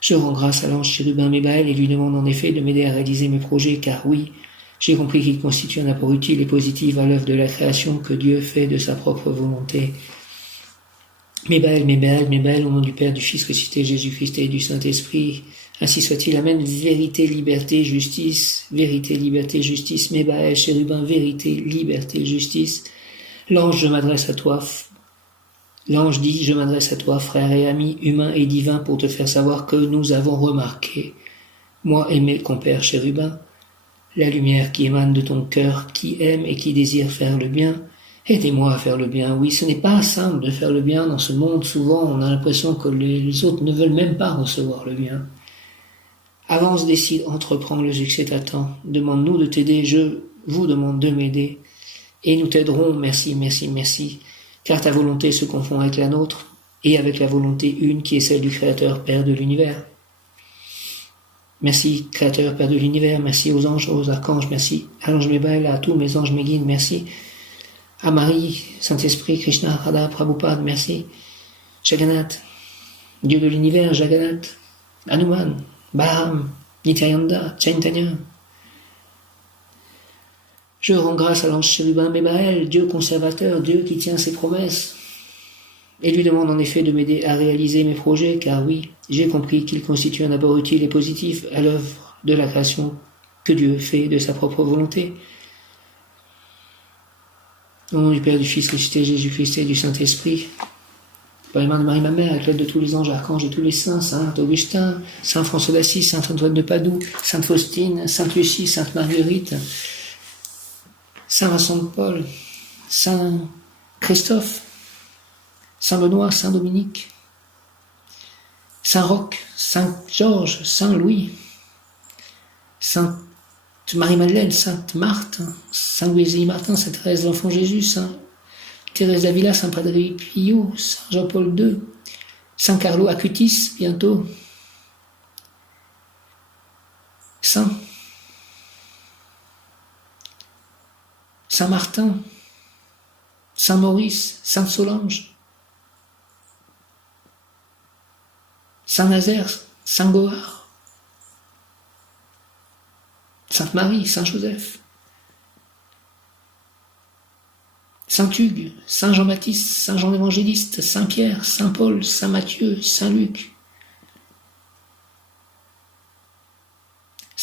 Je rends grâce à l'ange chérubin Mébaël et lui demande en effet de m'aider à réaliser mes projets, car oui, j'ai compris qu'il constitue un apport utile et positif à l'œuvre de la création que Dieu fait de sa propre volonté. Mébaël, Mébaël, Mébaël, au nom du Père, du Fils ressuscité, Jésus-Christ et du Saint-Esprit, ainsi soit-il. Amen. Vérité, liberté, justice. Vérité, liberté, justice. Mébaël, chérubin, vérité, liberté, justice. L'ange, je m'adresse à toi. L'ange dit, je m'adresse à toi, frère et ami, humain et divin, pour te faire savoir que nous avons remarqué, moi et mes compères chérubins, la lumière qui émane de ton cœur, qui aime et qui désire faire le bien. Aidez-moi à faire le bien. Oui, ce n'est pas simple de faire le bien dans ce monde. Souvent, on a l'impression que les autres ne veulent même pas recevoir le bien. Avance, décide, entreprends, le succès t'attend. Demande-nous de t'aider, je vous demande de m'aider. Et nous t'aiderons, merci, merci, merci, car ta volonté se confond avec la nôtre et avec la volonté une qui est celle du Créateur Père de l'univers. Merci, Créateur, Père de l'univers, merci aux anges, aux archanges, merci à l'ange Mébaël, à tous mes anges, mes guides, merci à Marie, Saint-Esprit, Krishna, Radha, Prabhupada, merci, Jagannath, Dieu de l'univers, Jagannath, Hanuman, Baham, Nityananda, Chaitanya. Je rends grâce à l'ange chérubin Mébaël, Dieu conservateur, Dieu qui tient ses promesses, et lui demande en effet de m'aider à réaliser mes projets, car oui, j'ai compris qu'il constitue un apport utile et positif à l'œuvre de la création que Dieu fait de sa propre volonté. Au nom du Père, du Fils ressuscité, Jésus-Christ et du Saint-Esprit, par les mains de Marie, ma mère, avec l'aide de tous les anges, archanges et tous les saints, Saint Augustin, Saint François d'Assise, Saint Antoine de Padoue, Sainte Faustine, Sainte Lucie, Sainte Marguerite, Saint Vincent de Paul, Saint Christophe, Saint Benoît, Saint Dominique, Saint Roch, Saint Georges, Saint Louis, Sainte Marie-Madeleine, Sainte Marthe, Saint Louis Martin, Sainte Thérèse de l'Enfant Jésus, Saint Thérèse d'Avila, Saint Padre Pio, Saint Jean-Paul II, Saint Carlo Acutis, bientôt, Saint Martin, Saint Maurice, Sainte Solange, Saint Nazaire, Saint Goard, Sainte Marie, Saint Joseph, Saint Hugues, Saint Jean-Baptiste, Saint Jean l'Évangéliste, Saint Pierre, Saint Paul, Saint Matthieu, Saint Luc,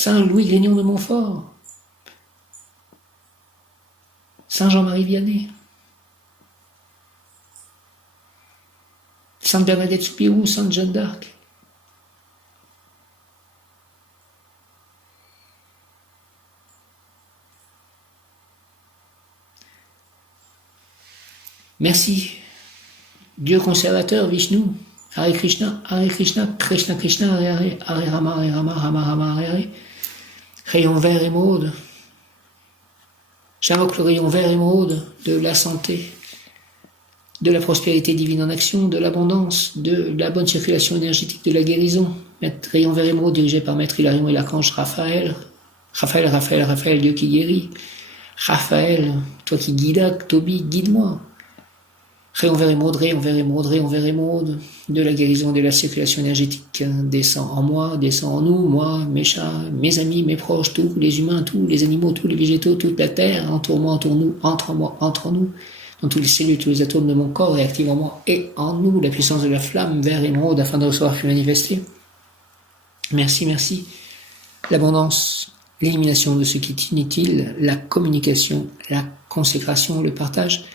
Saint Louis Grignon de Montfort, Saint Jean-Marie Vianney, Sainte Bernadette Soupirou, Sainte Jeanne d'Arc. Merci, Dieu conservateur, Vishnu, Hare Krishna, Krishna Krishna, Hare Rama, Rama Rama, Hare. Rayon vert émeraude. J'invoque le rayon vert émeraude de la santé, de la prospérité divine en action, de l'abondance, de la bonne circulation énergétique, de la guérison. Rayon vert émeraude dirigé par Maître Hilarion et l'archange Raphaël. Raphaël, Dieu qui guérit. Raphaël, toi qui guidas, Toby, guide-moi. Rayon vert émeraude, de la guérison, de la circulation énergétique, descend en moi, descend en nous, moi, mes chats, mes amis, mes proches, tous les humains, tous les animaux, tous les végétaux, toute la terre, entoure-moi, entoure-nous, entre nous, dans toutes les cellules, tous les atomes de mon corps, et active en moi et en nous la puissance de la flamme vert émeraude afin de recevoir puis manifester. Merci. L'abondance, l'élimination de ce qui est inutile, la communication, la consécration, le partage,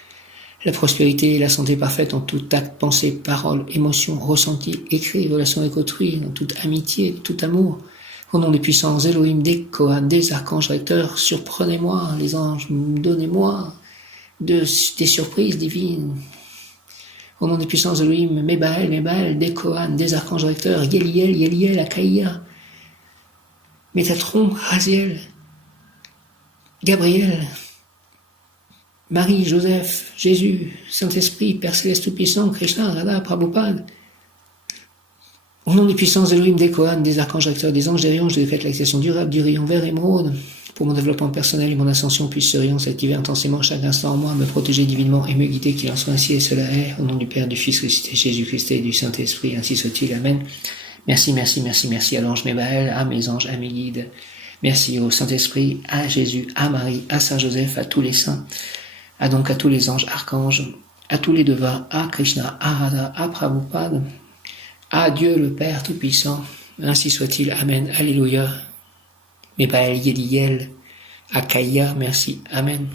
la prospérité et la santé parfaite en tout acte, pensée, parole, émotion, ressenti, écrit, relation avec autrui, dans toute amitié, tout amour. Au nom des puissants Elohim, des Kohan, des archanges recteurs, surprenez-moi, les anges, donnez-moi des surprises divines. Au nom des puissants Elohim, Mebaël, des Kohan, des archanges recteurs, Yeliel, Akaïa, Métatron, Raziel, Gabriel, Marie, Joseph, Jésus, Saint-Esprit, Père Céleste Tout-Puissant, Krishna, Radha, Prabhupada. Au nom des puissances Elohim, des Kohan, des archanges recteurs, des anges, des rayons, je décrète l'activation durable du rayon vert émeraude. Pour mon développement personnel et mon ascension, puisse ce rayon s'activer intensément chaque instant en moi, me protéger divinement et me guider, qu'il en soit ainsi et cela est. Au nom du Père, du Fils ressuscité, Jésus-Christ et du Saint-Esprit, ainsi soit-il. Amen. Merci à l'ange Mébaël, à mes anges, à mes guides. Merci au Saint-Esprit, à Jésus, à Marie, à Saint-Joseph, à tous les saints. À tous les anges, archanges, à tous les devins, à Krishna, à Radha, à Prabhupada, à Dieu le Père Tout-Puissant, ainsi soit-il, Amen, Alléluia, Mebaël, Yeliel, Akaïa, merci, Amen.